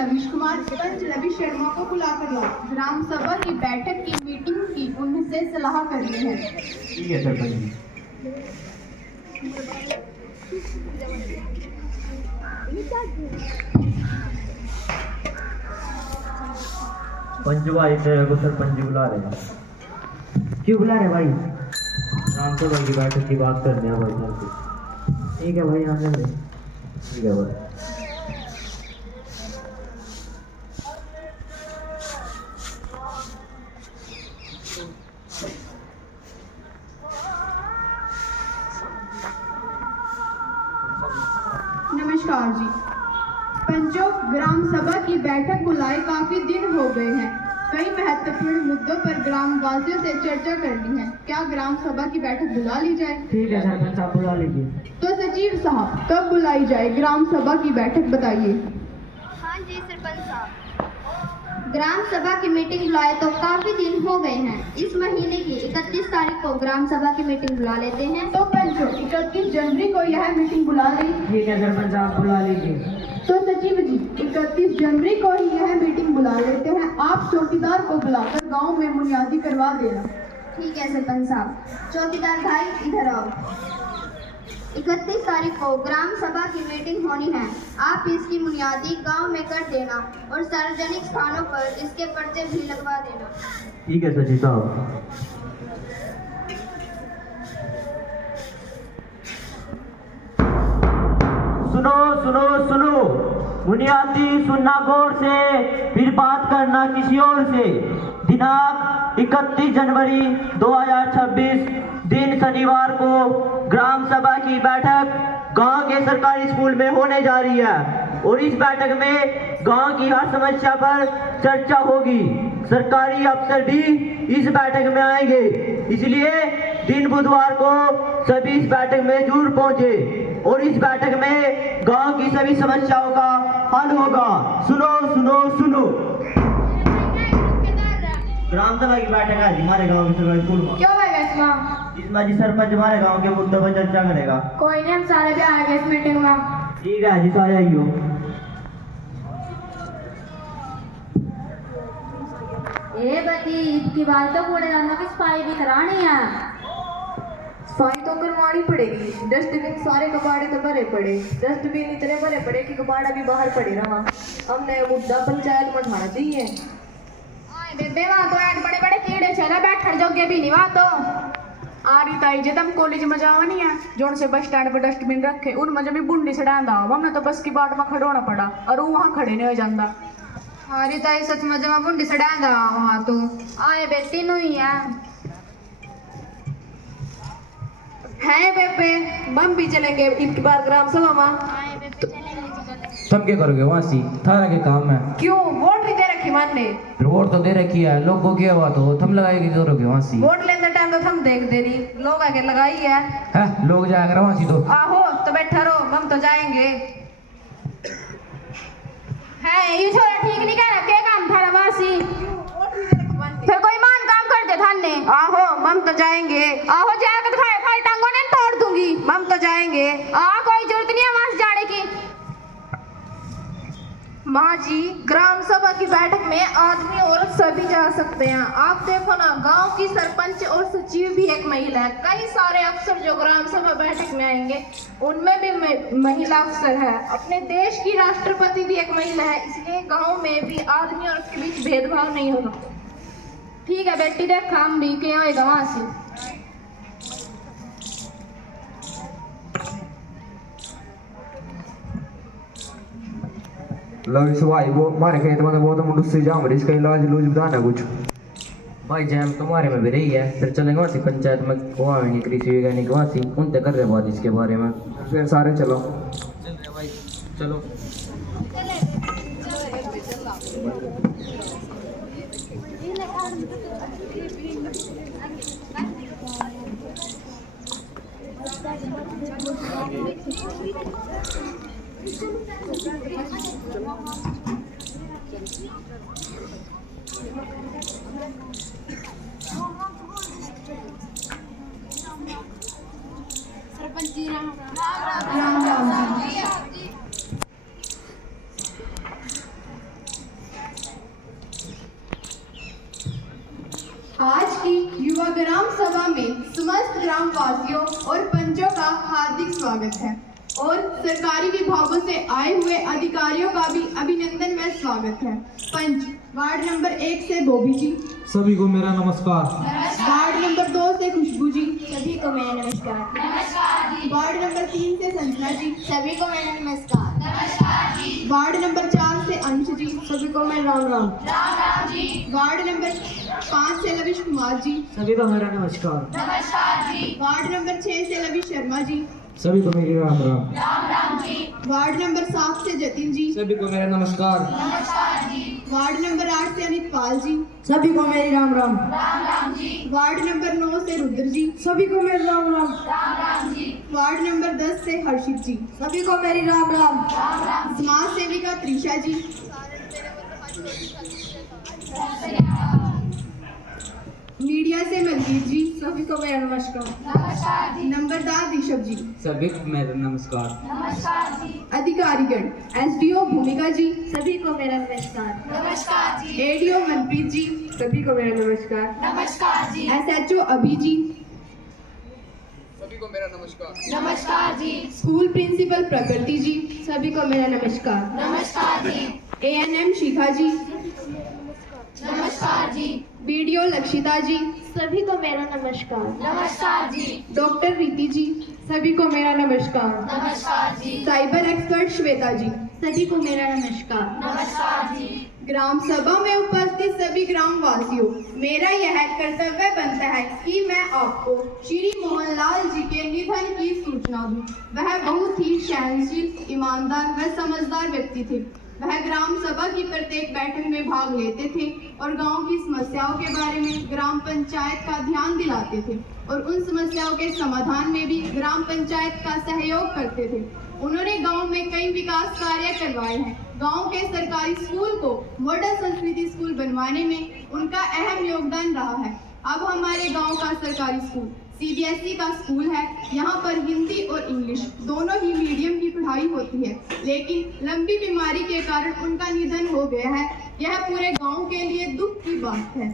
Lavish Kumar पंच lavish Sharma को बुलाकर लाओ। ग्राम सभा की बैठक की मीटिंग की उनसे सलाह करनी है। ठीक है सरपंच जी। पंच भाई तेरे को सरपंच जी बुला रहे हैं। क्यों बुला रहे भाई? ग्राम सभा की बैठक की बात करने हैं भाई साहब से। ठीक है भाई, आने दे। ठीक है भाई। नमस्कार जी। पंचों, ग्राम सभा की बैठक बुलाए काफी दिन हो गए हैं। कई महत्वपूर्ण मुद्दों पर ग्रामवासियों से चर्चा करनी है। क्या ग्राम सभा की बैठक बुला ली जाए? ठीक है सरपंच साहब, बुला लीजिए। तो सचिव साहब, कब बुलाई जाए ग्राम सभा की बैठक बताइए। हाँ जी सरपंच साहब, ग्राम सभा की मीटिंग बुलाए तो काफी दिन हो गए हैं। इस महीने की 31 तारीख को ग्राम सभा की मीटिंग बुला लेते हैं। तो पंचों, 31 जनवरी को यह मीटिंग बुला ली। ठीक है सरपंच साहब, बुला लीजिए। तो सचिव जी, 31 जनवरी को ही यह मीटिंग बुला लेते हैं। आप चौकीदार को बुलाकर गांव में बुनियादी करवा देना। ठीक है सरपंच साहब। चौकीदार भाई इधर आओ। 31 तारीख को ग्राम सभा की मीटिंग होनी है। आप इसकी बुनियादी गांव में कर देना और सार्वजनिक स्थानों पर इसके पर्चे भी लगवा देना। ठीक है सचिव साहब। सुनो सुनो सुनो, बुनियादी सुनना गौर से, फिर बात करना किसी और से। दिनांक 31 जनवरी 2026 दिन शनिवार को ग्राम सभा की बैठक गांव के सरकारी स्कूल में होने जा रही है और इस बैठक में गांव की हर समस्या पर चर्चा होगी। सरकारी अफसर भी इस बैठक में आएंगे, इसलिए दिन बुधवार को सभी इस बैठक में जरूर पहुंचे और इस बैठक में गांव की सभी समस्याओं का हल होगा। सुनो सुनो सुनो। ग्राम सभा की बैठक है हमारे गांव के सरकारी स्कूल में। क्यों है इसमें? इसमें जी सरपंच हमारे गांव के मुद्दों पर चर्चा करेगा। कोई नहीं, हम सारे भी आएंगे इस मीटिंग में। ठीक है जी, सारे आइयो। ए बती, इसकी बात तो कूड़ेदानों की सफाई भी करानी है। सफाई तो करवानी पड़ेगी। डस्टबिन सारे कबाड़े तो भरे पड़े। डस्टबिन इतने भरे पड़े कि कबाड़ा भी बाहर पड़े रहा। हमने मुद्दा पंचायत में उठाना चाहिए। बेबे, वहाँ तो ऐड बड़े बड़े कीड़े चले, बैठने जोगे भी नहीं। वहाँ तो आ रही ताई जी, तुम कॉलेज में जाओ नहीं है जोन से बस स्टैंड पर डस्टबिन रखे, उनमें जब भी बुंडी से डांदा हो। हमने तो बस की बाट में खड़े होना पड़ा और वो वहाँ खड़े नहीं हो जाता। अरे ताई, सच में जमा बुंडी से डांदा वहाँ तो आए बेटी नहीं है। हैं बेबे, हम भी चलेंगे इनकी बार ग्राम सभा में। तुम क्या करोगे वहाँ सी? थाना के काम है। क्यों? वोट नहीं दे रखी मानने? वोट तो दे रखी है, लोगों की बात हो, तुम लगाएगी करोगे वहाँ सी? वोट लेने टाइम तो हम देख दे रही, लोग आके लगाई है। लोग जाएगा वहाँ सी तो। आहो तो बैठा रहो, हम तो जाएंगे। है ये छोरा ठीक नहीं कह रहा, क्या काम था रवासी? फिर कोई मान काम कर दे थाने। आहो हम तो जाएंगे। आहो जाकर दिखाए, खाली टांगों ने तोड़ दूंगी। हम तो जाएंगे। कोई जरूरत नहीं है वहां से जाने की। माँ जी, ग्राम सभा की बैठक में आदमी औरत सभी जा सकते हैं। आप देखो ना, गांव की सरपंच और सचिव भी एक महिला है। कई सारे अफसर जो ग्राम सभा बैठक में आएंगे उनमें भी महिला अफसर है। अपने देश की राष्ट्रपति भी एक महिला है, इसलिए गांव में भी आदमी और औरत के बीच भेदभाव नहीं होगा। ठीक है बेटी, देख हम भी के होएगा वहां से। लो इस भाई वो हमारे खेत में तो बहुत मुंडू से जाम रही, इसका इलाज लूज बताना कुछ। भाई जैम तुम्हारे में भी रही है, फिर चलेंगे वहाँ सी पंचायत में, वहाँ आएंगे कृषि वैज्ञानिक वहाँ सी, उनसे कर रहे बात इसके बारे में। फिर सारे चलो। चल रहे भाई, चलो। सरपंच जी राम राम राम जी। आज की युवा ग्राम सभा में समस्त ग्रामवासियों और पंचों का हार्दिक स्वागत है और सरकारी विभागों से आए हुए अधिकारियों का भी अभिनंदन में स्वागत है। पंच वार्ड नंबर 1 से बोबी जी, सभी को मेरा नमस्कार। वार्ड नंबर 2 से खुशबू जी, सभी को मेरा नमस्कार। वार्ड नंबर 3 से संजना जी, सभी को मेरा नमस्कार। वार्ड नंबर 4 से अंश जी, सभी को मेरा राम राम। वार्ड नंबर 5 से लविश कुमार जी, सभी को मेरा नमस्कार। वार्ड नंबर 6 से लविश शर्मा जी, सभी को मेरी राम राम। वार्ड नंबर 7 से जतिन जी, सभी को मेरा नमस्कार। वार्ड नंबर 8 से अनित पाल जी, सभी को मेरी राम राम। वार्ड नंबर 9 से रुद्र जी, सभी को मेरा राम राम। वार्ड नंबर 10 से हर्षित जी, सभी को मेरी राम राम। समाज सेविका त्रिशा जी, मीडिया से मलकीत जी, सभी को मेरा नमस्कार। नंबरदार ऋषभ जी, सभी को मेरा नमस्कार। अधिकारीगण एसडीओ भूमिका जी, सभी को मेरा नमस्कार। एडीओ मनप्रीत जी, सभी को मेरा नमस्कार। एसएचओ अभी जी, सभी को मेरा नमस्कार। स्कूल प्रिंसिपल प्रकृति जी, सभी को मेरा नमस्कार। एएनएम शिखा जी, बीडीओ लक्षिता जी, सभी को मेरा नमस्कार। डॉक्टर रीति जी, सभी को मेरा नमस्कार। साइबर एक्सपर्ट श्वेता जी, सभी को मेरा नमस्कार। ग्राम सभा में उपस्थित सभी ग्रामवासियों, मेरा यह कर्तव्य बनता है कि मैं आपको श्री मोहनलाल जी के निधन की सूचना दूं। वह बहुत ही सहनशील, ईमानदार व समझदार व्यक्ति थे। वह ग्राम सभा की प्रत्येक बैठक में भाग लेते थे और गांव की समस्याओं के बारे में ग्राम पंचायत का ध्यान दिलाते थे और उन समस्याओं के समाधान में भी ग्राम पंचायत का सहयोग करते थे। उन्होंने गांव में कई विकास कार्य करवाए हैं। गांव के सरकारी स्कूल को मॉडल संस्कृति स्कूल बनवाने में उनका अहम योगदान रहा है। अब हमारे गांव का सरकारी स्कूल सीबीएसई का स्कूल है। यहाँ पर हिंदी और इंग्लिश दोनों ही मीडियम की पढ़ाई होती है, लेकिन लंबी बीमारी के कारण उनका निधन हो गया है। यह पूरे गांव के लिए दुख की बात है।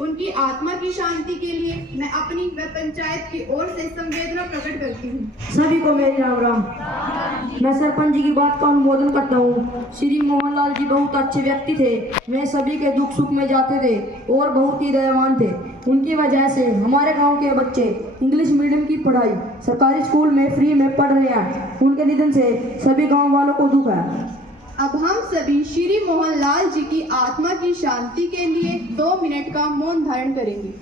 उनकी आत्मा की शांति के लिए मैं अपनी व पंचायत की ओर से संवेदना प्रकट करती हूँ। सभी को मेरी राम राम। मैं सरपंच जी की बात का अनुमोदन करता हूँ। श्री मोहनलाल जी बहुत अच्छे व्यक्ति थे। वे सभी के दुख सुख में जाते थे और बहुत ही दयावान थे। उनकी वजह से हमारे गांव के बच्चे इंग्लिश मीडियम की पढ़ाई सरकारी स्कूल में फ्री में पढ़ रहे हैं। उनके निधन से सभी गांव वालों को दुख है। अब हम सभी श्री मोहनलाल जी की आत्मा की शांति के लिए 2 मिनट का मौन धारण करेंगे।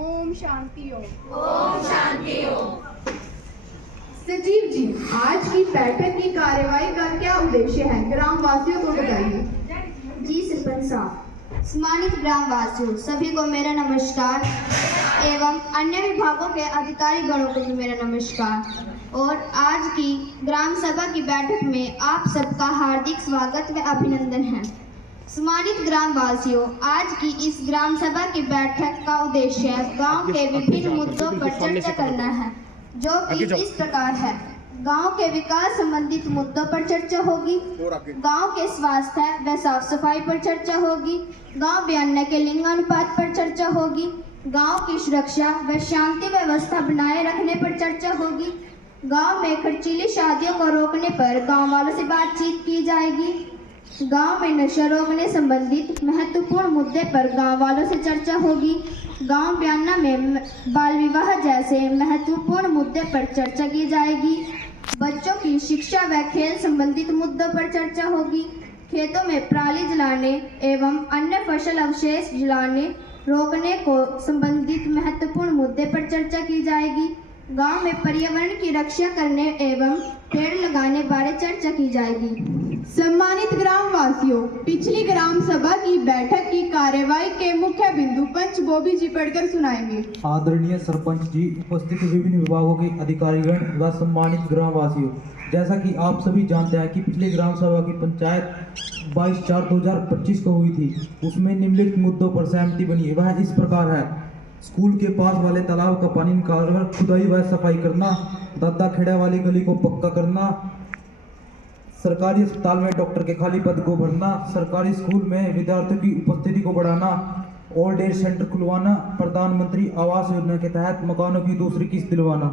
ओम शांति ओम शांति ओम। सजीव जी, आज की बैठक की कार्यवाही का क्या उद्देश्य है, ग्रामवासियों को बताइए। जी सरपंच साहब, सम्मानित ग्रामवासियों, सभी को मेरा नमस्कार एवं अन्य विभागों के अधिकारी गणों को भी मेरा नमस्कार। और आज की ग्राम सभा की बैठक में आप सबका हार्दिक स्वागत व अभिनंदन है। सम्मानित ग्रामवासियों, आज की इस ग्राम सभा की बैठक का उद्देश्य गांव के विभिन्न मुद्दों पर चर्चा करना है, जो कि इस प्रकार है। गांव के विकास संबंधित मुद्दों पर चर्चा होगी, गांव के स्वास्थ्य व साफ सफाई पर चर्चा होगी, गांव बयान्य के लिंगानुपात पर चर्चा होगी, गांव की सुरक्षा व शांति व्यवस्था बनाए रखने पर चर्चा होगी, गांव में खर्चीली शादियों को रोकने पर गांव वालों से बातचीत की जाएगी, गांव में नशा रोकने संबंधित महत्वपूर्ण मुद्दे पर गांव वालों से चर्चा होगी, गांव बयान्ना में बाल विवाह जैसे महत्वपूर्ण मुद्दे पर चर्चा की जाएगी, बच्चों की शिक्षा व खेल संबंधित मुद्दों पर चर्चा होगी, खेतों में पराली जलाने एवं अन्य फसल अवशेष जलाने रोकने को संबंधित महत्वपूर्ण मुद्दे पर चर्चा की जाएगी, गांव में पर्यावरण की रक्षा करने एवं पेड़ लगाने बारे चर्चा की जाएगी। सम्मानित ग्रामवासियों, पिछली ग्राम सभा की बैठक की कार्यवाही के मुख्य बिंदु पंच बोबी जी पढ़कर सुनाएंगे। आदरणीय सरपंच जी, उपस्थित विभिन्न विभागों के अधिकारीगण व सम्मानित ग्रामवासियों, जैसा कि आप सभी जानते हैं कि पिछली ग्राम सभा की पंचायत 22/4/2025 को हुई थी। उसमें निम्नलिखित मुद्दों पर सहमति बनी। वह इस प्रकार है: स्कूल के पास वाले तालाब का पानी निकालकर खुदाई व सफाई करना, दादा खेड़ा वाली गली को पक्का करना, सरकारी अस्पताल में डॉक्टर के खाली पद को भरना, सरकारी स्कूल में विद्यार्थियों की उपस्थिति को बढ़ाना, ओल्ड एज सेंटर खुलवाना, प्रधानमंत्री आवास योजना के तहत मकानों की दूसरी किस्त दिलवाना।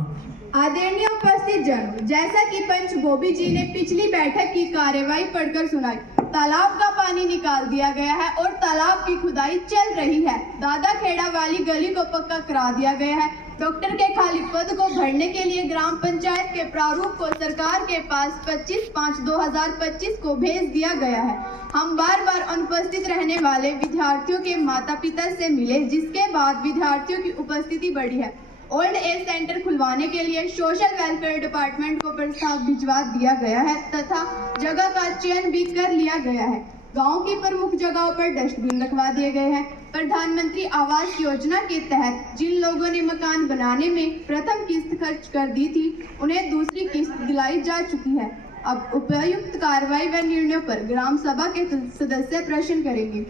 आदरणीय उपस्थित जन, जैसा कि पंच गोभी जी ने पिछली बैठक की कार्यवाही पढ़कर सुनाई, तालाब का पानी निकाल दिया गया है और तालाब की खुदाई चल रही है। दादा खेड़ा वाली गली को पक्का करा दिया गया है। डॉक्टर के खाली पद को भरने के लिए ग्राम पंचायत के प्रारूप को सरकार के पास 25/5/2025 को भेज दिया गया है। हम बार बार अनुपस्थित रहने वाले विद्यार्थियों के माता पिता से मिले, जिसके बाद विद्यार्थियों की उपस्थिति बढ़ी है। ओल्ड एज सेंटर खुलवाने के लिए सोशल वेलफेयर डिपार्टमेंट को प्रस्ताव भिजवा दिया गया है तथा जगह का चयन भी कर लिया गया है। गांव की प्रमुख जगहों पर डस्टबिन रखवा दिए गए हैं। प्रधानमंत्री आवास योजना के तहत जिन लोगों ने मकान बनाने में प्रथम किस्त खर्च कर दी थी, उन्हें दूसरी किस्त दिलाई जा चुकी है। अब उपयुक्त कार्रवाई व निर्णयों पर ग्राम सभा के सदस्य प्रश्न करेंगे।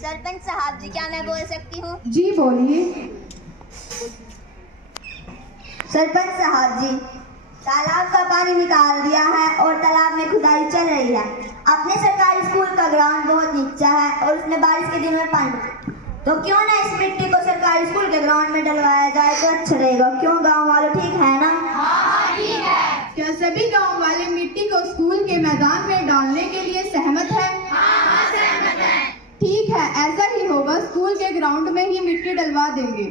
सरपंच साहब जी, क्या मैं बोल सकती हूँ? जी बोलिए। सरपंच साहब जी, तालाब का पानी निकाल दिया है और तालाब में खुदाई चल रही है। अपने सरकारी स्कूल का ग्राउंड बहुत नीचा है और उसमें बारिश के दिन में पानी, तो क्यों ना इस मिट्टी को सरकारी स्कूल के ग्राउंड में डलवाया जाए तो अच्छा रहेगा। क्यों गांव वालों, ठीक है ना? हाँ, ठीक है। क्या सभी गांव वाले मिट्टी को स्कूल के मैदान में डालने के लिए सहमत है? हाँ, सहमत है। ठीक है, ऐसा ही होगा। स्कूल के ग्राउंड में ही मिट्टी डलवा देंगे।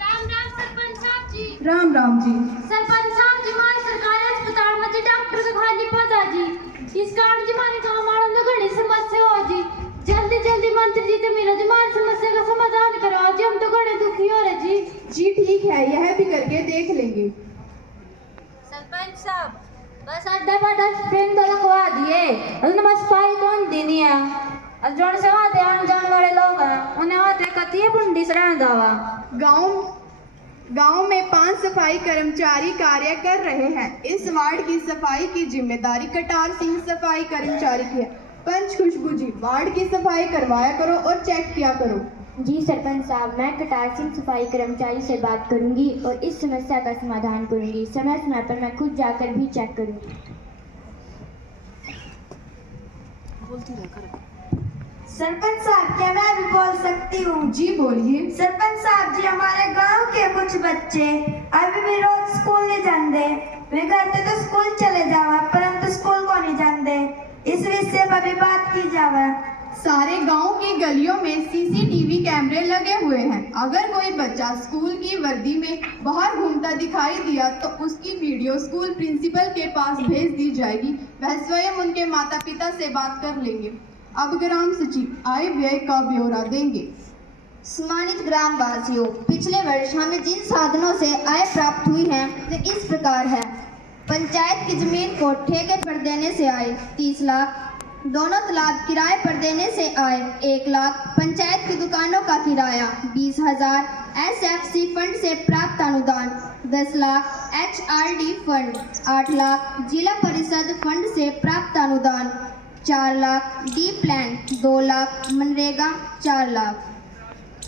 राम राम सरपंच साहब जी। राम राम जी। सरपंच साहब जी, हमारे सरकारी अस्पताल में जी डॉक्टर के खाली पद है जी। इस कारण जी हमारे गांव वालों में घनी समस्या हो जी। जल्दी जल्दी मंत्री जी से मिलो जी, हमारी समस्या का समाधान करवाओ जी। हम तो घने दुखी हो रहे जी। जी ठीक है, यह भी करके देख लेंगे। सरपंच साहब, बस अड्डा पर डस्टबिन तो लगवा दिए, उसने सफाई कौन देनी है? जो से आते आने जाने वाले लोग हैं, उन्हें आते कती है पुंडी से रहने दावा। गांव में 5 सफाई कर्मचारी कार्य कर रहे हैं। इस वार्ड की सफाई की जिम्मेदारी कटार सिंह सफाई कर्मचारी की है। पंच खुशबू जी, वार्ड की सफाई करवाया करो और चेक किया करो। जी सरपंच साहब, मैं कटार सिंह सफाई कर्मचारी से बात करूंगी और इस समस्या का समाधान करूंगी। समय समय पर मैं खुद जाकर भी चेक करूंगी। सरपंच साहब, क्या मैं भी बोल सकती हूँ? जी बोलिए। सरपंच साहब जी, हमारे गांव के कुछ बच्चे अभी भी रोज स्कूल नहीं जाते। वे कहते तो स्कूल चले जावा, परंतु स्कूल को नहीं जाते। इस विषय पर भी बात की जावा। सारे गांव की गलियों में सीसीटीवी कैमरे लगे हुए हैं। अगर कोई बच्चा स्कूल की वर्दी में बाहर घूमता दिखाई दिया तो उसकी वीडियो स्कूल प्रिंसिपल के पास भेज दी जाएगी। वह स्वयं उनके माता पिता से बात कर लेंगे। अब ग्राम सचिव आय व्यय का ब्यौरा देंगे। सम्मानित ग्राम वासियों, पिछले वर्ष हमें जिन साधनों से आय प्राप्त हुई है वे इस प्रकार है। पंचायत की जमीन को ठेके पर देने से आए 30 लाख, दोनों तालाब किराए पर देने से आए 1 लाख, पंचायत की दुकानों का किराया 20,000, SFC फंड से प्राप्त अनुदान 10 लाख, HRD फंड 8 लाख, जिला परिषद फंड से प्राप्त अनुदान 4 लाख, डी प्लान 2 लाख, मनरेगा 4 लाख।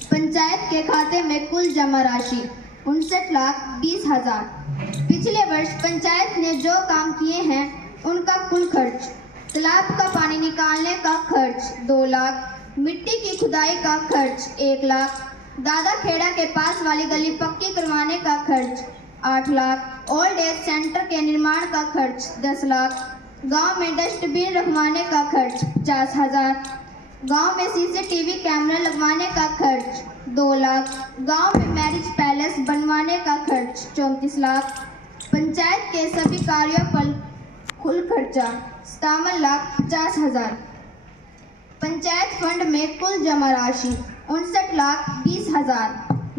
पंचायत के खाते में कुल जमा राशि 59,20,000। पिछले वर्ष पंचायत ने जो काम किए हैं उनका कुल खर्च: तालाब का पानी निकालने का खर्च 2 लाख, मिट्टी की खुदाई का खर्च 1 लाख, दादा खेड़ा के पास वाली गली पक्की करवाने का खर्च 8 लाख, ओल्ड एज सेंटर के निर्माण का खर्च 10 लाख, गांव में डस्टबिन रखवाने का खर्च 50,000, गांव में सीसीटीवी कैमरा लगवाने का खर्च 2 लाख, गांव में मैरिज पैलेस बनवाने का खर्च 34 लाख, पंचायत के सभी कार्यों पर कुल खर्चा 57,50,000। पंचायत फंड में कुल जमा राशि 59,20,000।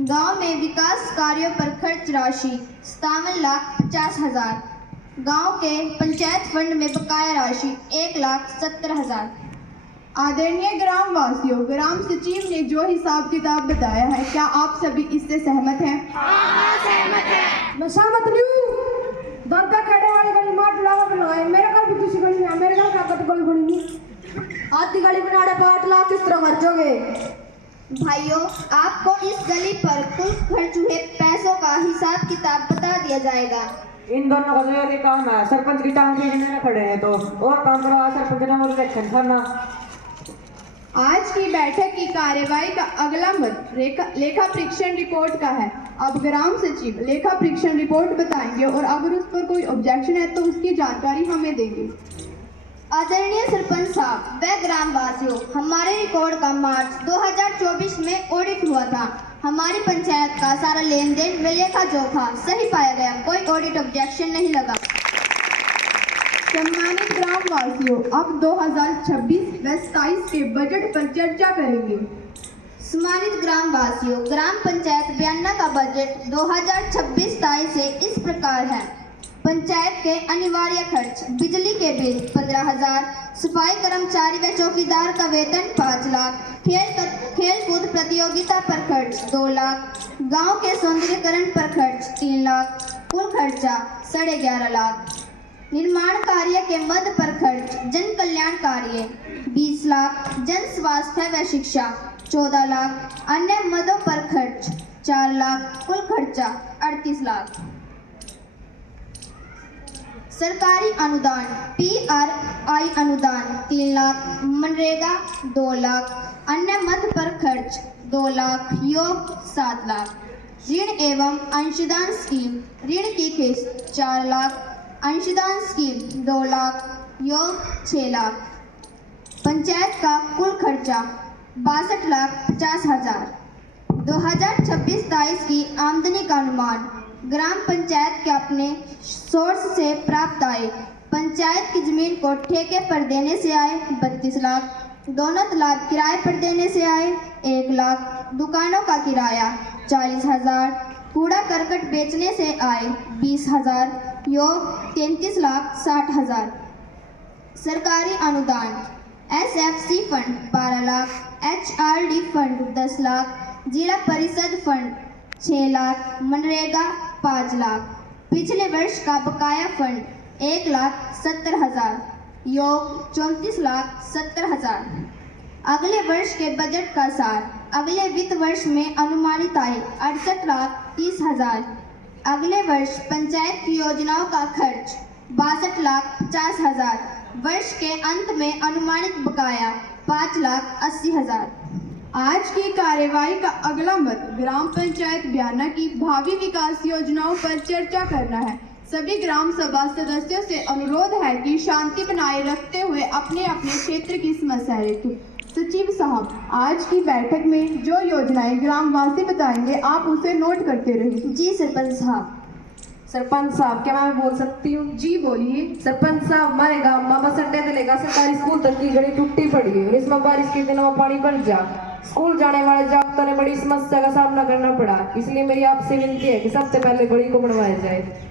गांव में विकास कार्यों पर खर्च राशि 57,50,000। गांव के पंचायत फंड में बकाया राशि 1,70,000। आदरणीय ग्राम वासियों, ग्राम सचिव ने जो हिसाब किताब बताया है, क्या आप सभी इससे सहमत हैं? हाँ, सहमत है। मैं सहमत नहीं हूँ। दर्दा खेड़े वाली गली मार लावा बनवाए, मेरे घर भी किसी गली में, मेरे घर का कत गली बनी नहीं। आधी गली बनाने पर 8 लाख किस तरह खर्च हो गए? भाइयों, आपको इस गली पर कुल खर्च हुए पैसों का हिसाब किताब बता दिया जाएगा। इन दोनों का जो ये काम है सरपंच की टांग खींचने में खड़े हैं तो और काम करो सरपंच ने बोल इलेक्शन करना। आज की बैठक की कार्यवाही का अगला मत लेखा परीक्षण रिपोर्ट का है। अब ग्राम सचिव लेखा परीक्षण रिपोर्ट बताएंगे और अगर उस पर कोई ऑब्जेक्शन है तो उसकी जानकारी हमें देंगे। आदरणीय सरपंच साहब व ग्रामवासियों, हमारे रिकॉर्ड का मार्च 2024 में ऑडिट हुआ था। हमारी पंचायत का सारा लेन देन व लेखा जोखा सही पाया गया, कोई ऑडिट ऑब्जेक्शन नहीं लगा। सम्मानित ग्रामवासियों, अब 2026 व 27 के बजट पर चर्चा करेंगे। सम्मानित ग्रामवासियों, ग्राम पंचायत बयाना का बजट 2026-27 से इस प्रकार है। पंचायत के अनिवार्य खर्च बिजली के बिल 15,000, सफाई कर्मचारी व चौकीदार का वेतन 5 लाख, खेल कूद प्रतियोगिता पर खर्च 2 लाख, गांव के सौंदर्यीकरण पर खर्च 3 लाख, कुल खर्चा 11.5 लाख। निर्माण कार्य के मद पर खर्च जन कल्याण कार्य 20 लाख, जन स्वास्थ्य व शिक्षा 14 लाख, अन्य मदों पर खर्च 4 लाख, कुल खर्चा 38 लाख। सरकारी अनुदान PRI अनुदान 3 लाख, मनरेगा 2 लाख, अन्य मद पर खर्च 2 लाख, योग 7 लाख। ऋण एवं अंशदान स्कीम ऋण की किस्त 4 लाख, अंशदान स्कीम 2 लाख, योग 6 लाख। पंचायत का कुल खर्चा 62,50,000। 2026-27 की आमदनी का अनुमान ग्राम पंचायत के अपने सोर्स से प्राप्त आय पंचायत की जमीन को ठेके पर देने से आए 32 लाख, दोनों तालाब किराए पर देने से आए 1 लाख, दुकानों का किराया 40,000, कूड़ा करकट बेचने से आए 20,000, योग 33,60,000। सरकारी अनुदान SFC fund 12 lakh, HRD fund 10 lakh, जिला परिषद फंड 6 लाख, मनरेगा 5 लाख। पिछले वर्ष का बकाया फंड 1,70,000, योग 34,70,000। अगले वर्ष के बजट का सार अगले वित्त वर्ष में अनुमानित आय 68,30,000। अगले वर्ष पंचायत की योजनाओं का खर्च 62,50,000। वर्ष के अंत में अनुमानित बकाया 5,80,000। आज की कार्यवाही का अगला मत ग्राम पंचायत बयाना की भावी विकास योजनाओं पर चर्चा करना है। सभी ग्राम सभा सदस्यों से अनुरोध है कि शांति बनाए रखते हुए अपने अपने क्षेत्र की समस्या रखें। सचिव साहब, आज की बैठक में जो योजनाएं ग्रामवासी बताएंगे आप उसे नोट करते रहिए। जी सरपंच साहब। सरपंच साहब, क्या मैं बोल सकती हूँ? जी बोलिए। सरपंच साहब, हमारे गांव में बस अड्डे से लेकर सरकारी स्कूल तक की गली टूटी पड़ी है और इसमें बारिश के दिनों में पानी भर जा स्कूल जाने वाले जागतों ने बड़ी समस्या का सामना करना पड़ा। इसलिए मेरी आपसे विनती है कि सबसे पहले गली को बनवाया जाए।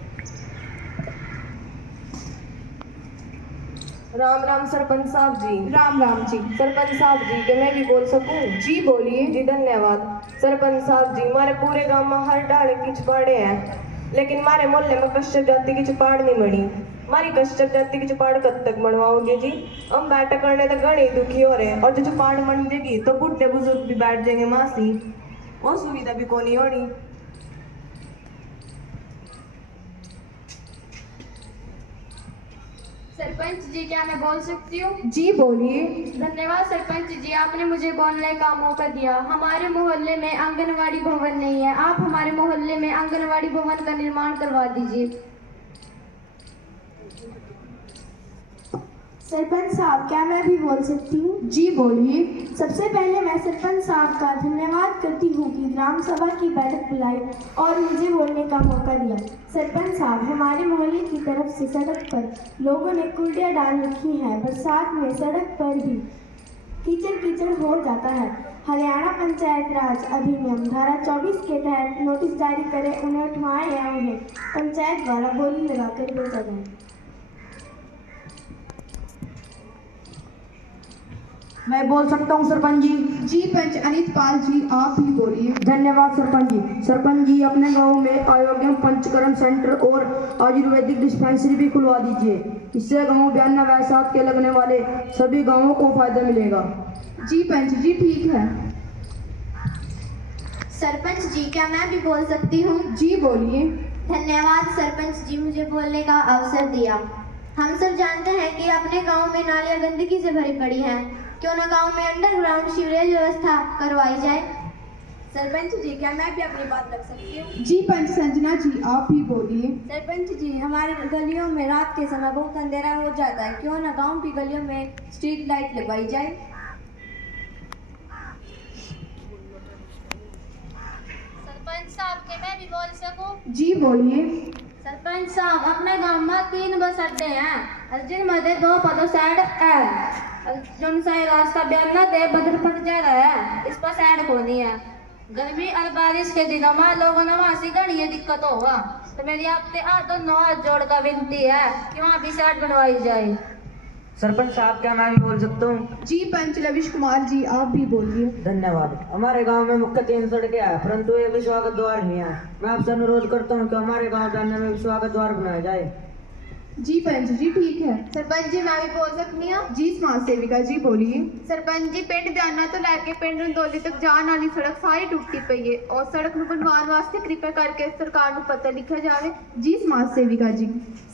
राम राम सरपंच साहब जी। राम राम जी। सरपंच साहब जी, क्या मैं भी बोल सकूं? जी बोलिए। जी धन्यवाद। सरपंच साहब जी, हमारे पूरे गांव में हर डाले की चुपाड़े हैं, लेकिन हमारे मोहल्ले में कश्यप जाति की चुपाड़ नहीं बनी। हमारी कश्यप जाति की चुपाड़ कब तक बनवाओगे जी? हम बैठक करने तक घने दुखी हो रहे हैं और जो चुपाड़ बन जाएगी तो बुढ़े बुजुर्ग भी बैठ जाएंगे मासी, वो सुविधा भी कोनी होनी। सरपंच जी, क्या मैं बोल सकती हूँ? जी बोलिए। धन्यवाद सरपंच जी, आपने मुझे बोलने का मौका दिया। हमारे मोहल्ले में आंगनवाड़ी भवन नहीं है, आप हमारे मोहल्ले में आंगनवाड़ी भवन का निर्माण करवा दीजिए। सरपंच साहब, क्या मैं भी बोल सकती हूँ? जी बोलिए। सबसे पहले मैं सरपंच साहब का धन्यवाद करती हूँ कि ग्राम सभा की बैठक बुलाई और मुझे बोलने का मौका दिया। सरपंच साहब, हमारे मोहल्ले की तरफ से सड़क पर लोगों ने कुर्सियाँ डाल रखी हैं। बरसात में सड़क पर भी कीचड़ कीचड़ हो जाता है। हरियाणा पंचायत राज अधिनियम धारा 24 के तहत नोटिस जारी करें, उन्हें उठवाएं या उन्हें पंचायत द्वारा बोली लगाकर बेचा जाए। मैं बोल सकता हूँ सरपंच जी? जी पंच अनित पाल जी, आप भी बोलिए। धन्यवाद सरपंच जी। सरपंच जी, अपने गांव में आयोग्यम पंचकर्म सेंटर और आयुर्वेदिक डिस्पेंसरी भी खुलवा दीजिए। इससे गांव बयाना वैसाख के लगने वाले सभी गांवों को फायदा मिलेगा। जी पंच जी, ठीक है। सरपंच जी, क्या मैं भी बोल सकती हूँ? जी बोलिए। धन्यवाद सरपंच जी, मुझे बोलने का अवसर दिया। हम सब जानते हैं कि अपने गांव में नालियां गंदगी से भरी पड़ी हैं। क्यों ना गांव में अंडरग्राउंड सीवरेज व्यवस्था करवाई जाए। सरपंच जी, क्या मैं भी अपनी बात रख सकती हूँ? जी पंच संजना जी, आप ही बोलिए। सरपंच जी, हमारी गलियों में रात के समय बहुत अंधेरा हो जाता है। क्यों ना गांव की गलियों में स्ट्रीट लाइट लगवाई जाए। सरपंच साहब के मैं भी बोल सकूं? जी बोलिए। सरपंच साहब, अपने गांव में 3 बस अड्डे हैं जिनमध्ये 2 पदों साइड है। जो सा रास्ता बयाना दे बदल पड़ जा रहा है, इस पर साइड कोनी है। गर्मी और बारिश के दिनों में लोगों ने वहाँ से घनी दिक्कत होगा, तो मेरी आपसे दोनों हाथ जोड़ कर विनती है कि वहाँ भी साइड बनवाई जाए। सरपंच साहब, क्या मैं भी बोल सकता हूँ? जी पंच लविश कुमार जी, आप भी बोलिए। धन्यवाद। हमारे गांव में मुख्य 3 सड़कें हैं, परंतु एक भी स्वागत द्वार नहीं है। मैं आपसे अनुरोध करता हूँ कि हमारे गांव जाने में भी स्वागत द्वार बनाया जाए। जी पंच जी, ठीक है। सरपंच जी, मैं भी बोल सकती हूँ? जी समाज सेविका जी, बोलिए। सरपंच जी, पिंड बयाना तो लैके पिंड रंदौली तक जाने वाली सड़क सारी टूटी पई है और सड़क ਨੂੰ ਬਣਵਾਉਣ ਵਾਸਤੇ कृपया करके सरकार ਨੂੰ पत्र लिखा जाए। जी समाज सेविका जी।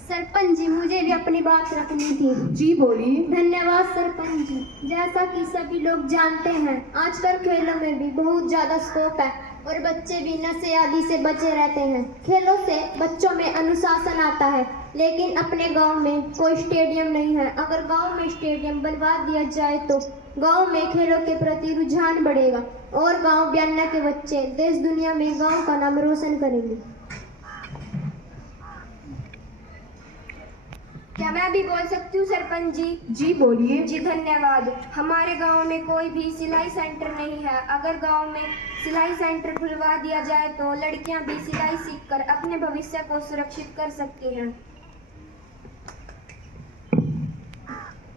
सरपंच जी, मुझे भी अपनी बात रखनी थी। जी बोलिए। धन्यवाद सरपंच जी। जैसा कि सभी लोग जानते हैं, आजकल खेलों में भी बहुत ज़्यादा स्कोप है और बच्चे भी नशे आदि से बचे रहते हैं। खेलों से बच्चों में अनुशासन आता है, लेकिन अपने गांव में कोई स्टेडियम नहीं है। अगर गांव में स्टेडियम बनवा दिया जाए तो गांव में खेलों के प्रति रुझान बढ़ेगा और गांव बयाना के बच्चे देश दुनिया में गांव का नाम रोशन करेंगे। क्या मैं भी बोल सकती हूँ सरपंच जी? जी बोलिए। जी धन्यवाद। हमारे गांव में कोई भी सिलाई सेंटर नहीं है। अगर गांव में सिलाई सेंटर खुलवा दिया जाए तो लड़कियां भी सिलाई सीखकर अपने भविष्य को सुरक्षित कर सकती हैं।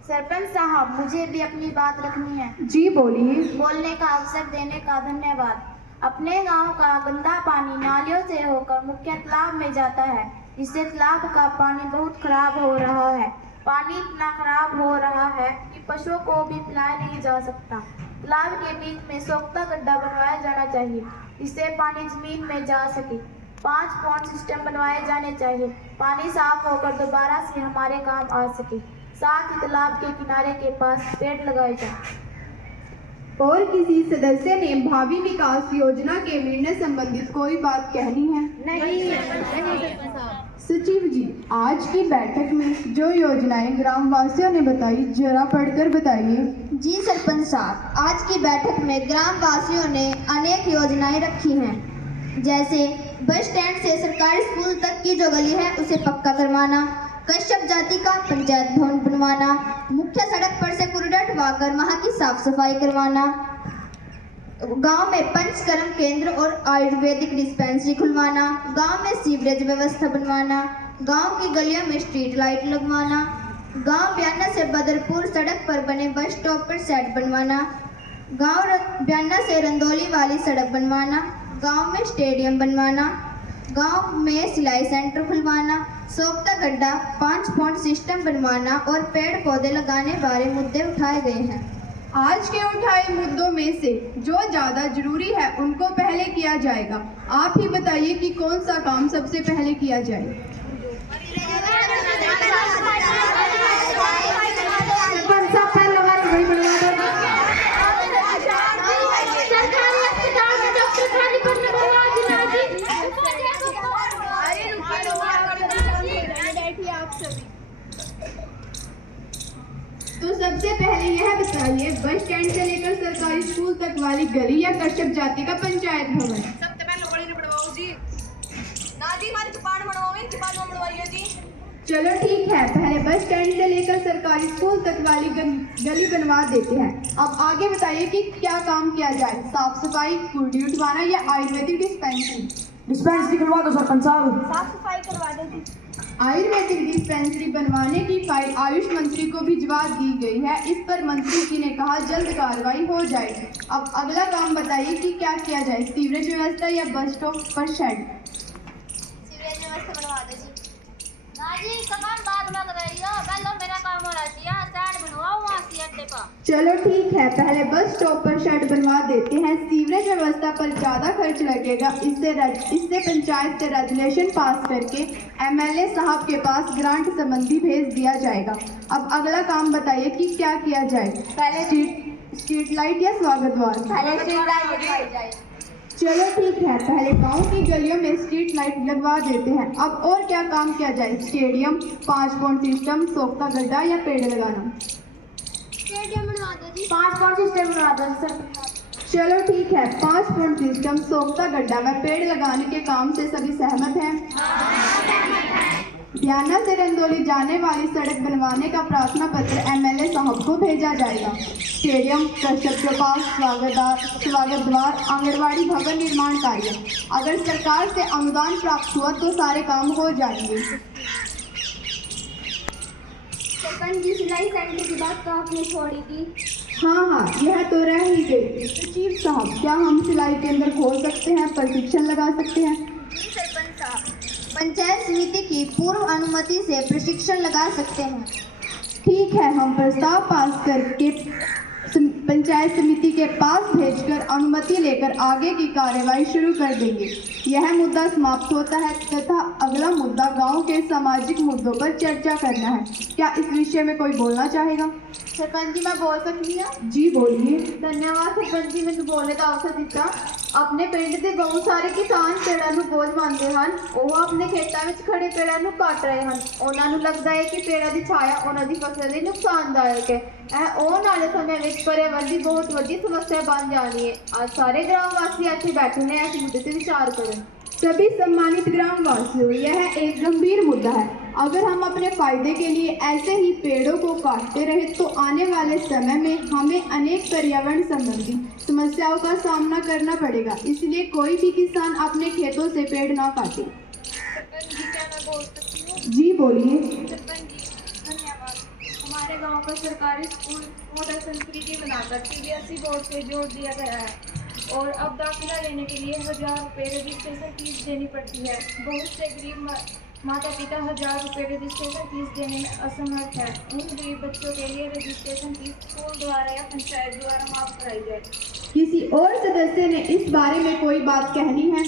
सरपंच साहब, मुझे भी अपनी बात रखनी है। जी बोलिए। बोलने का अवसर देने का धन्यवाद। अपने गांव का गंदा पानी नालियों से होकर मुख्य तालाब में जाता है, जिससे तालाब का पानी बहुत खराब हो रहा है। पानी इतना खराब हो रहा है कि पशुओं को भी पिलाया नहीं जा सकता। तालाब के बीच में सोख्ता गड्ढा बनवाया जाना चाहिए, जिससे पानी जमीन में जा सके। 5 पॉन्ड सिस्टम बनवाए जाने चाहिए, पानी साफ होकर दोबारा से हमारे काम आ सके। साथ ही तालाब के किनारे के पास पेड़ लगाए जाए। और किसी सदस्य ने भावी विकास योजना के निर्णय संबंधित कोई बात कहनी है? नहीं। सचिव जी, आज की बैठक में जो योजनाएं ग्रामवासियों ने बताई, जरा पढ़कर बताइए। जी सरपंच साहब, आज की बैठक में ग्रामवासियों ने अनेक योजनाएं रखी हैं, जैसे बस स्टैंड से सरकारी स्कूल तक की जो गली है उसे पक्का करवाना, कश्यप जाति का पंचायत भवन बनवाना, मुख्य सड़क पर से कूड़ा हटवाकर वहां की साफ सफाई करवाना, गांव में पंचकर्म केंद्र और आयुर्वेदिक डिस्पेंसरी खुलवाना, गांव में सीवरेज व्यवस्था बनवाना, गांव की गलियों में स्ट्रीट लाइट लगवाना, गांव बयाना से बदरपुर सड़क पर बने बस स्टॉप पर सेट बनवाना, गांव बयाना से रंदौली वाली सड़क बनवाना, गांव में स्टेडियम बनवाना, गांव में सिलाई सेंटर खुलवाना, सोख्ता गड्ढा, 5 पॉइंट सिस्टम बनवाना और पेड़ पौधे लगाने वाले मुद्दे उठाए गए हैं। आज के उठाए मुद्दों में से जो ज़्यादा जरूरी है उनको पहले किया जाएगा। आप ही बताइए कि कौन सा काम सबसे पहले किया जाए। तो सबसे पहले यह बताइए, बस स्टैंड से लेकर सरकारी स्कूल तक वाली गली या कश्यप जाति का पंचायत भवन? सबसे पहले गली बनवाओ जी। ना जी, हमारी दुकान बनवाओ, इनकी बात बनवाइए जी। चलो ठीक है, पहले बस स्टैंड से लेकर सरकारी स्कूल तक वाली गली बनवा देते हैं। अब आगे बताइए कि क्या काम किया जाए, साफ सफाई, कूड़ा उठवाना या आयुर्वेदिक डिस्पेंसरी खुलवा दो सरपंच साहब। साफ सफाई करवा दो। आयुर्वेदिक डिस्पेंसरी बनवाने की फाइल आयुष मंत्री को भिजवा दी गई है। इस पर मंत्री जी ने कहा जल्द कार्रवाई हो जाएगी। अब अगला काम बताइए कि क्या किया जाए, सीवरेज व्यवस्था या बस स्टॉप पर शेड? सीवरेज व्यवस्था बनवा दो जी। ना जी, कमान बाद में कराइयो, पहले मेरा काम हो रहा है। यहाँ साइड बनवाओ, वहाँ से चलो ठीक है, पहले बस स्टॉप पर शेड बनवा देते हैं। सीवरेज व्यवस्था पर ज़्यादा खर्च लगेगा, इससे पंचायत से रेजुलेशन पास करके एमएलए साहब के पास ग्रांट संबंधी भेज दिया जाएगा। अब अगला काम बताइए कि क्या किया जाए। पहले स्ट्रीट लाइट या स्वागत द्वार? पहले स्ट्रीट लाइट लगवाई जाए। चलो ठीक है, पहले गांव की गलियों में स्ट्रीट लाइट लगवा देते हैं। अब और क्या काम किया जाए? स्टेडियम, 5 पॉइंट सिस्टम, सोखता गड्ढा या पेड़ लगाना? स्टेडियम बनवा दो जी। 5 पॉइंट सिस्टम बना दो सर। चलो ठीक है, 5 पॉइंट सिस्टम, सोखता गड्ढा व पेड़ लगाने के काम से सभी सहमत हैं? ध्याना से रंदोली जाने वाली सड़क बनवाने का प्रार्थना पत्र एमएलए साहब को भेजा जाएगा। स्टेडियम, कृषक चौपाल, स्वागत द्वार, आंगनबाड़ी भवन निर्माण कार्य, अगर सरकार से अनुदान प्राप्त हुआ तो सारे काम हो जाएंगे। सरपंच जी, सिलाई सेंटर की बात तो आपने छोड़ी थी। हाँ, यह तो रह ही गई। चीफ साहब, क्या हम सिलाई केंद्र खोल सकते हैं, प्रशिक्षण लगा सकते हैं? जी सरपंच साहब, पंचायत समिति की पूर्व अनुमति से प्रशिक्षण लगा सकते हैं। ठीक है, हम प्रस्ताव पास करके पंचायत समिति के पास भेजकर अनुमति लेकर आगे की कार्यवाही शुरू कर देंगे। यह मुद्दा समाप्त होता है तथा अगला मुद्दा गांव के सामाजिक मुद्दों पर चर्चा करना है। क्या इस विषय में कोई बोलना चाहेगा? सरपंच जी, मैं बोल सकती हूँ? जी बोलिए। धन्यवाद सरपंच जी, मैंने बोलने का अवसर दिता। अपने पिंड ਦੇ ਬਹੁਤ ਸਾਰੇ ਕਿਸਾਨ ਪੇੜਾਂ ਨੂੰ ਬੋਝ ਮੰਨਦੇ ਹਨ। ਉਹ ਆਪਣੇ ਖੇਤਾਂ ਵਿੱਚ ਖੜੇ ਪੇੜਾਂ ਨੂੰ ਕੱਟ ਰਹੇ ਹਨ। ਉਹਨਾਂ ਨੂੰ ਲੱਗਦਾ ਹੈ ਕਿ ਪੇੜਾਂ ਦੀ ਛਾਇਆ ਉਹਨਾਂ ਦੀ ਫਸਲ ਲਈ ਨੁਕਸਾਨਦਾਇਕ ਹੈ। ਇਹ ਆਉਣ ਵਾਲੇ ਸਮੇਂ ਵਿੱਚ पर्यावरण की बहुत बड़ी समस्या बन जानी है। आज सारे ग्रामवासी ਇੱਥੇ बैठे हैं इस मुद्दे पर विचार करें। सभी सम्मानित ग्रामवासियों, यह एक गंभीर मुद्दा है। अगर हम अपने फायदे के लिए ऐसे ही पेड़ों को काटते रहे तो आने वाले समय में हमें अनेक पर्यावरण संबंधी समस्याओं का सामना करना पड़ेगा। इसलिए कोई भी किसान अपने खेतों से पेड़ ना काटे। जी बोलिए। हमारे गांव का सरकारी स्कूल मॉडल संस्कृति बनाकर सीबीएसई बोर्ड से जोड़ दिया गया है और अब दाखिला लेने के लिए 1000 रुपये रजिस्ट्रेशन फीस देनी पड़ती है। बहुत से गरीब माता पिता 1000 रुपये रजिस्ट्रेशन फीस देने में असमर्थ है। उन गरीब बच्चों के लिए रजिस्ट्रेशन फीस स्कूल द्वारा या पंचायत द्वारा माफ कराई जाए। किसी और सदस्य ने इस बारे में कोई बात कहनी है?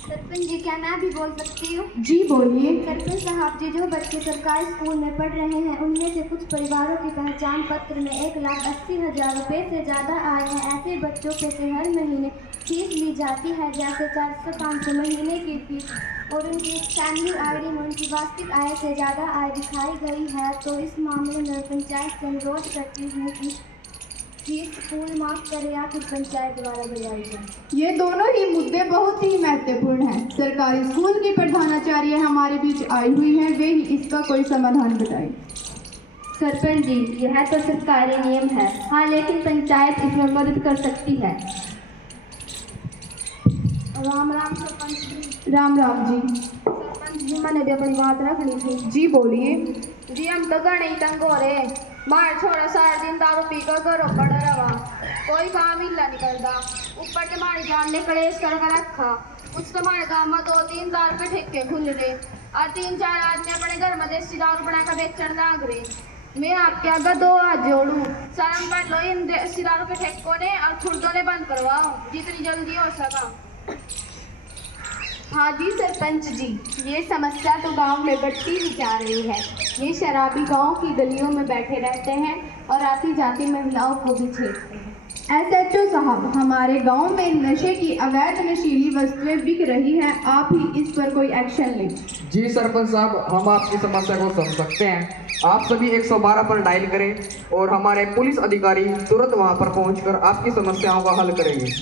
सरपंच जी, क्या मैं भी बोल सकती हूँ? जी बोलिए। सरपंच साहब जी, जो बच्चे सरकारी स्कूल में पढ़ रहे हैं उनमें से कुछ परिवारों की पहचान पत्र में 1,80,000 रुपये से ज़्यादा आए हैं। ऐसे बच्चों पे से हर महीने फीस ली जाती है, जैसे 400-500 महीने की फीस, और उनकी फैमिली आईडी में उनकी वास्तविक आय से ज़्यादा आय दिखाई गई है। तो इस मामले में पंचायत से अनुरोध करती हूँ कि फीस स्कूल माफ करे या फिर पंचायत द्वारा भरवाई जाए। ये दोनों ही मुद्दे बहुत ही महत्वपूर्ण हैं। सरकारी स्कूल की प्रधानाचार्य हमारे बीच आई हुई हैं, वे ही इसका कोई समाधान बताएं। सरपंच जी, यह तो सरकारी नियम है। हाँ, लेकिन पंचायत इसमें मदद कर सकती है। राम राम सरपंच जी। राम राम जी। सरपंच जी, मैंने भी अपनी बात रखनी थी। जी बोलिए। जी, हम तो घने ही तंग हो रहे। मार छोड़ा सारा दिन दारू पीकर घरों पड़ा रहा, कोई काम ही नहीं करता। ऊपर से हमारी जान ने कलेश कर रखा। कुछ तो हमारे गाँव में 2-3 दारू के ठेके खुल रहे और 3-4 आदमी अपने घर में देसी दारू बनाकर बेचने लग रहे। मैं आपके आगे 2 हाथ जोड़ूं, शर्म कर लो इन देसी दारू के ठेकों ने और खुर्दों ने बंद करवाओ जितनी जल्दी हो सका। हाँ जी सरपंच जी, ये समस्या तो गांव में बढ़ती ही जा रही है। ये शराबी गांव की गलियों में बैठे रहते हैं और आती जाती महिलाओं को भी छेड़ते हैं। SHO साहब, हमारे गांव में नशे की अवैध नशीली वस्तुएं बिक रही हैं, आप ही इस पर कोई एक्शन लें। जी सरपंच साहब, हम आपकी समस्या को समझ सकते हैं। आप सभी 112 पर डायल करें और हमारे पुलिस अधिकारी तुरंत वहां पर पहुंचकर आपकी समस्याओं का हल करेंगे।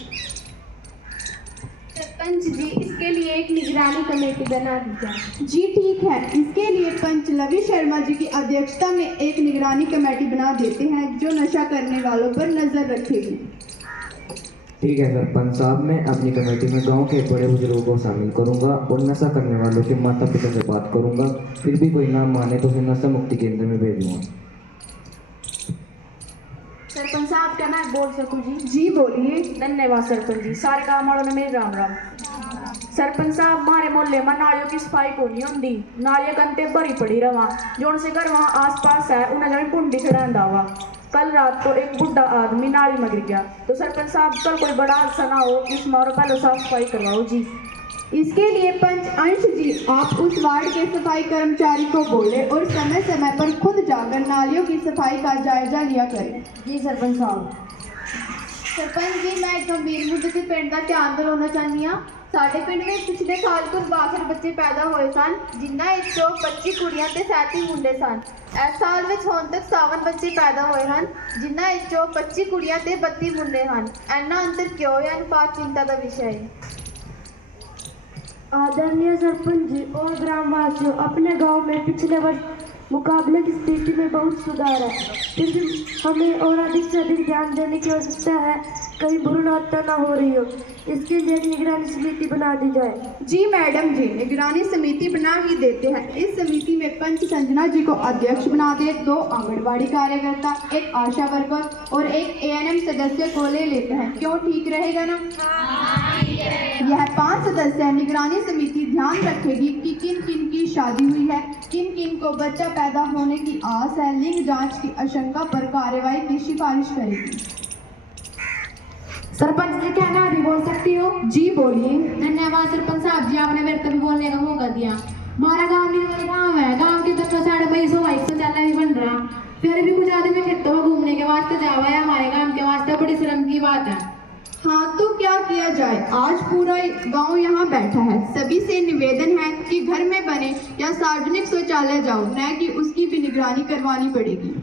सरपंच जी, इसके लिए एक निगरानी कमेटी बना दी जाए। जी ठीक है, इसके लिए पंच लवी शर्मा जी की अध्यक्षता में एक निगरानी कमेटी बना देते हैं जो नशा करने वालों पर नजर रखेगी। ठीक है सरपंच साहब, मैं अपनी कमेटी में गांव के बड़े बुजुर्गों को शामिल करूंगा और नशा करने वालों के माता पिता से बात करूंगा। फिर भी कोई ना माने तो फिर नशा मुक्ति केंद्र में भेजूंगा। सरपंच साहब, क्या मैं बोल सकूं जी? जी बोलिए। धन्यवाद सरपंच जी। सारे गाँव वालों ने मेरे राम राम। सरपंच साहब, हमारे मोहल्ले में नालियों की सफाई को नहीं होती। नालियां गंदे भरी पड़ी रहा, जो उनसे घर वहाँ आस पास है उन्हें जमीन पुंडी चढ़ा हुआ। कल रात को एक बुढ़ा आदमी नाली में गिर गया। तो सरपंच साहब कल कोई बड़ा हादसा ना हो, इस मारो पहले साफ सफाई करवाओ जी। इसके लिए पंच अंश जी आप उस वार्ड के सफाई कर्मचारी को बोले और समय समय पर खुद जाकर नालियों की सफाई का जायजा लिया करें। जी सरपंच साहब। सरपंच जी मैं एक गंभीर मुद्दे से पिंड का ध्यान दिलाना चाहती हाँ। साढ़े पिंड में पिछले साल कुल 62 बच्चे पैदा हुए सन, जिन्हें 125 कुड़ियां ते 37 मुंडे सन। इस साल में होने तक 57 बच्चे पैदा हुए हैं, जिन्हें 125 कुड़ियां ते 32 मुंडे हैं। इन्ना अंतर क्यों है? अनुपात चिंता का विषय है। आदरणीय सरपंच जी और ग्रामवासियों, अपने गांव में पिछले वर्ष मुकाबले की स्थिति में बहुत सुधार है, फिर भी हमें और अधिक से अधिक ध्यान देने की आवश्यकता है, कहीं भ्रूण हत्या न हो रही हो। इसके लिए एक निगरानी समिति बना दी जाए। जी मैडम जी, निगरानी समिति बना ही देते हैं। इस समिति में पंच संजना जी को अध्यक्ष बना दे, 2 आंगनबाड़ी कार्यकर्ता, 1 आशा वर्कर और 1 ANM सदस्य को ले लेते हैं। क्यों, ठीक रहेगा ना? यह 5 सदस्य निगरानी समिति ध्यान रखेगी कि किन किन की शादी हुई है, किन किन को बच्चा पैदा होने की आस है, लिंग जांच की आशंका पर कार्रवाई की सिफारिश करेगी। सरपंच जी क्या मैं भी बोल सकती हूँ? जी बोलिए। धन्यवाद सरपंच साहब जी, आपने मेरे को भी बोलने का मौका दिया। हमारा गांव नहीं गाँव है, गांव के तरफ 250 शौचालय भी बन रहा, फिर भी कुछ आदमी खेतों में घूमने के वास्ते जावा है। हमारे गांव के वास्ते बड़ी शर्म की बात है। हाँ तो क्या किया जाए, आज पूरा गांव यहाँ बैठा है। सभी से निवेदन है कि घर में बने या सार्वजनिक शौचालय जाओ, न कि उसकी भी निगरानी करवानी पड़ेगी।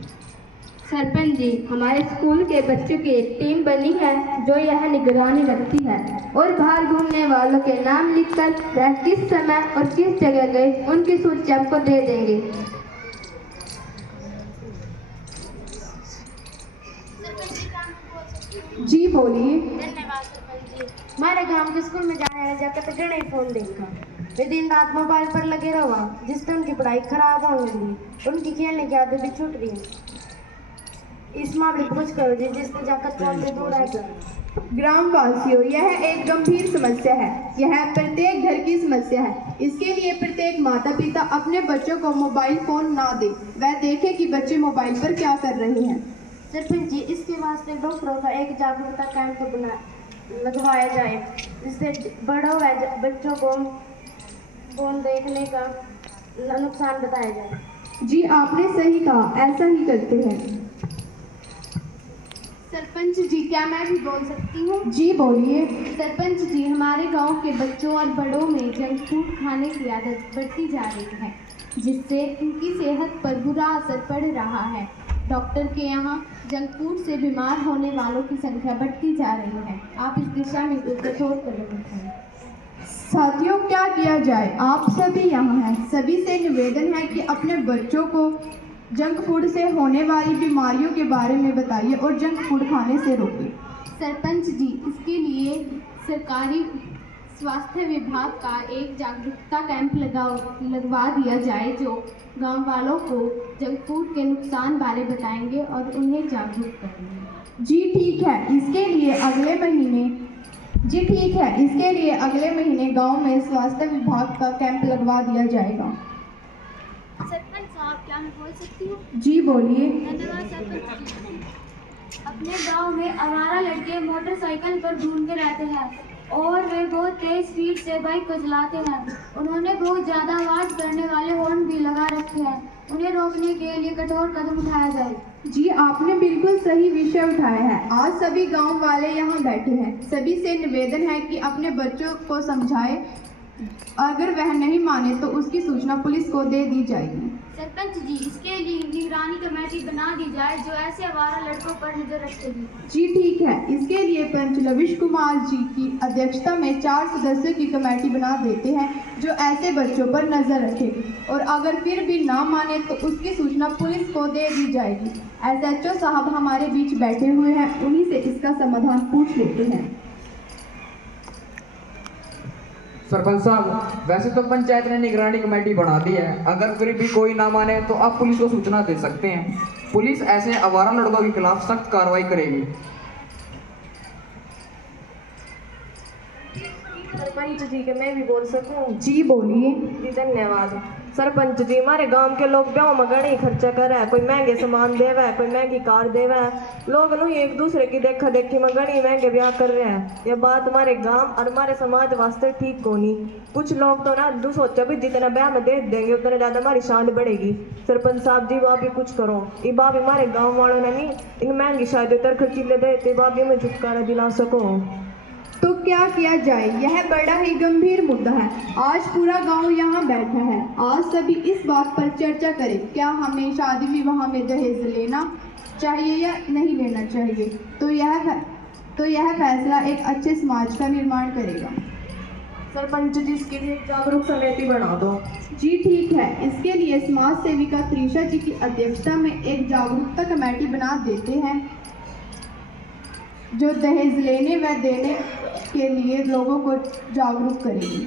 सरपंच जी, हमारे स्कूल के बच्चों की एक टीम बनी है जो यह निगरानी रखती है और बाहर घूमने वालों के नाम लिखकर वह किस समय और किस जगह गए उनकी सूची आपको दे देंगे। जी बोलिए। धन्यवाद सरपंच जी। हमारे गांव के स्कूल में जाने जाकर तो गणे फोन देखा, वे दिन रात मोबाइल पर लगे रहा, जिससे उनकी पढ़ाई खराब हो रही, उनकी खेलने की आदत भी छूट रही है। इस मामले पर कुछ करो जी, जिससे जाकर फोन से दूर रह जाए। ग्रामवासियों, यह एक गंभीर समस्या है। यह प्रत्येक घर की समस्या है। इसके लिए प्रत्येक माता पिता अपने बच्चों को मोबाइल फोन ना दे, वह देखे कि बच्चे मोबाइल पर क्या कर रहे हैं। सरपंच जी, इसके वास्ते डॉक्टरों का एक जागरूकता कैंप लगवाया जाए, जिससे बड़ों व बच्चों को फोन देखने का नुकसान बताया जाए। जी आपने सही कहा, ऐसा ही करते हैं। सरपंच जी क्या मैं भी बोल सकती हूँ? जी बोलिए। सरपंच जी, हमारे गांव के बच्चों और बड़ों में जंक फूड खाने की आदत बढ़ती जा रही है, जिससे उनकी सेहत पर बुरा असर पड़ रहा है। डॉक्टर के यहाँ जंक फूड से बीमार होने वालों की संख्या बढ़ती जा रही है। आप इस दिशा में कुछ कठोर कदम उठाएं। साथियों, क्या किया जाए, आप सभी यहाँ हैं। सभी से निवेदन है कि अपने बच्चों को जंक फूड से होने वाली बीमारियों के बारे में बताइए और जंक फूड खाने से रोकिए। सरपंच जी, इसके लिए सरकारी स्वास्थ्य विभाग का एक जागरूकता कैंप लगवा दिया जाए, जो गांव वालों को जंक फूड के नुकसान बारे बताएंगे और उन्हें जागरूक करेंगे। जी ठीक है, इसके लिए अगले महीने गांव में स्वास्थ्य विभाग का कैंप लगवा दिया जाएगा। सरपंच साहब क्या मैं बोल सकती हूँ? जी बोलिए। धन्यवाद सरपंच जी। अपने गांव में आवारा लड़के मोटरसाइकिल पर घूमते रहते हैं और वे बहुत तेज स्पीड से बाइक को चलाते हैं। उन्होंने बहुत ज़्यादा आवाज़ करने वाले हॉर्न भी लगा रखे हैं। उन्हें रोकने के लिए कठोर कदम उठाया जाए। जी आपने बिल्कुल सही विषय उठाया है। आज सभी गांव वाले यहाँ बैठे हैं। सभी से निवेदन है कि अपने बच्चों को समझाए, अगर वह नहीं माने तो उसकी सूचना पुलिस को दे दी जाएगी। सरपंच जी, इसके लिए निगरानी कमेटी बना दी जाए जो ऐसे आवारा लड़कों पर नजर रखेगी। जी ठीक है, इसके लिए पंच लविश कुमार जी की अध्यक्षता में 4 सदस्यों की कमेटी बना देते हैं, जो ऐसे बच्चों पर नजर रखे और अगर फिर भी ना माने तो उसकी सूचना पुलिस को दे दी जाएगी। SHO साहब हमारे बीच बैठे हुए हैं, उन्हीं से इसका समाधान पूछ लेते हैं। सरपंच साहब, वैसे तो पंचायत ने निगरानी कमेटी बना दी है, अगर फिर भी कोई ना माने तो आप पुलिस को सूचना दे सकते हैं। पुलिस ऐसे आवारा लड़कों के खिलाफ सख्त कार्रवाई करेगी। सरपंच जी के मैं भी बोल सकूं? जी बोलिए। जी धन्यवाद। सरपंच जी, हमारे गांव के लोग ब्याह में घणे खर्चा करे है। कोई महंगे सामान देवे है, कोई महंगी कार देवे है। लोग नु एक दूसरे की देखा देखी में घणी महंगे ब्याह कर रहे हैं। ये बात हमारे गांव और हमारे समाज वास्ते ठीक कोनी। कुछ लोग तो ना दू सोचा भी जितना ब्याह में दे देंगे उतना ज्यादा हमारी शान बढ़ेगी। सरपंच साहब जी, आप भी कुछ करो। ये बात हमारे गाँव वालों ने नहीं इन महंगी शादी तर खर्चीले देते बात में छुटकारा दिला सको। तो क्या किया जाए, यह बड़ा ही गंभीर मुद्दा है। आज पूरा गांव यहाँ बैठा है। आज सभी इस बात पर चर्चा करें, क्या हमें शादी विवाह में दहेज लेना चाहिए या नहीं लेना चाहिए। तो यह फैसला एक अच्छे समाज का निर्माण करेगा। सरपंच जी, इसके लिए एक जागरूक समिति बना दो। जी ठीक है, इसके लिए समाज सेविका त्रिशा जी की अध्यक्षता में एक जागरूकता कमेटी बना देते हैं जो दहेज लेने व देने के लिए लोगों को जागरूक करेगी।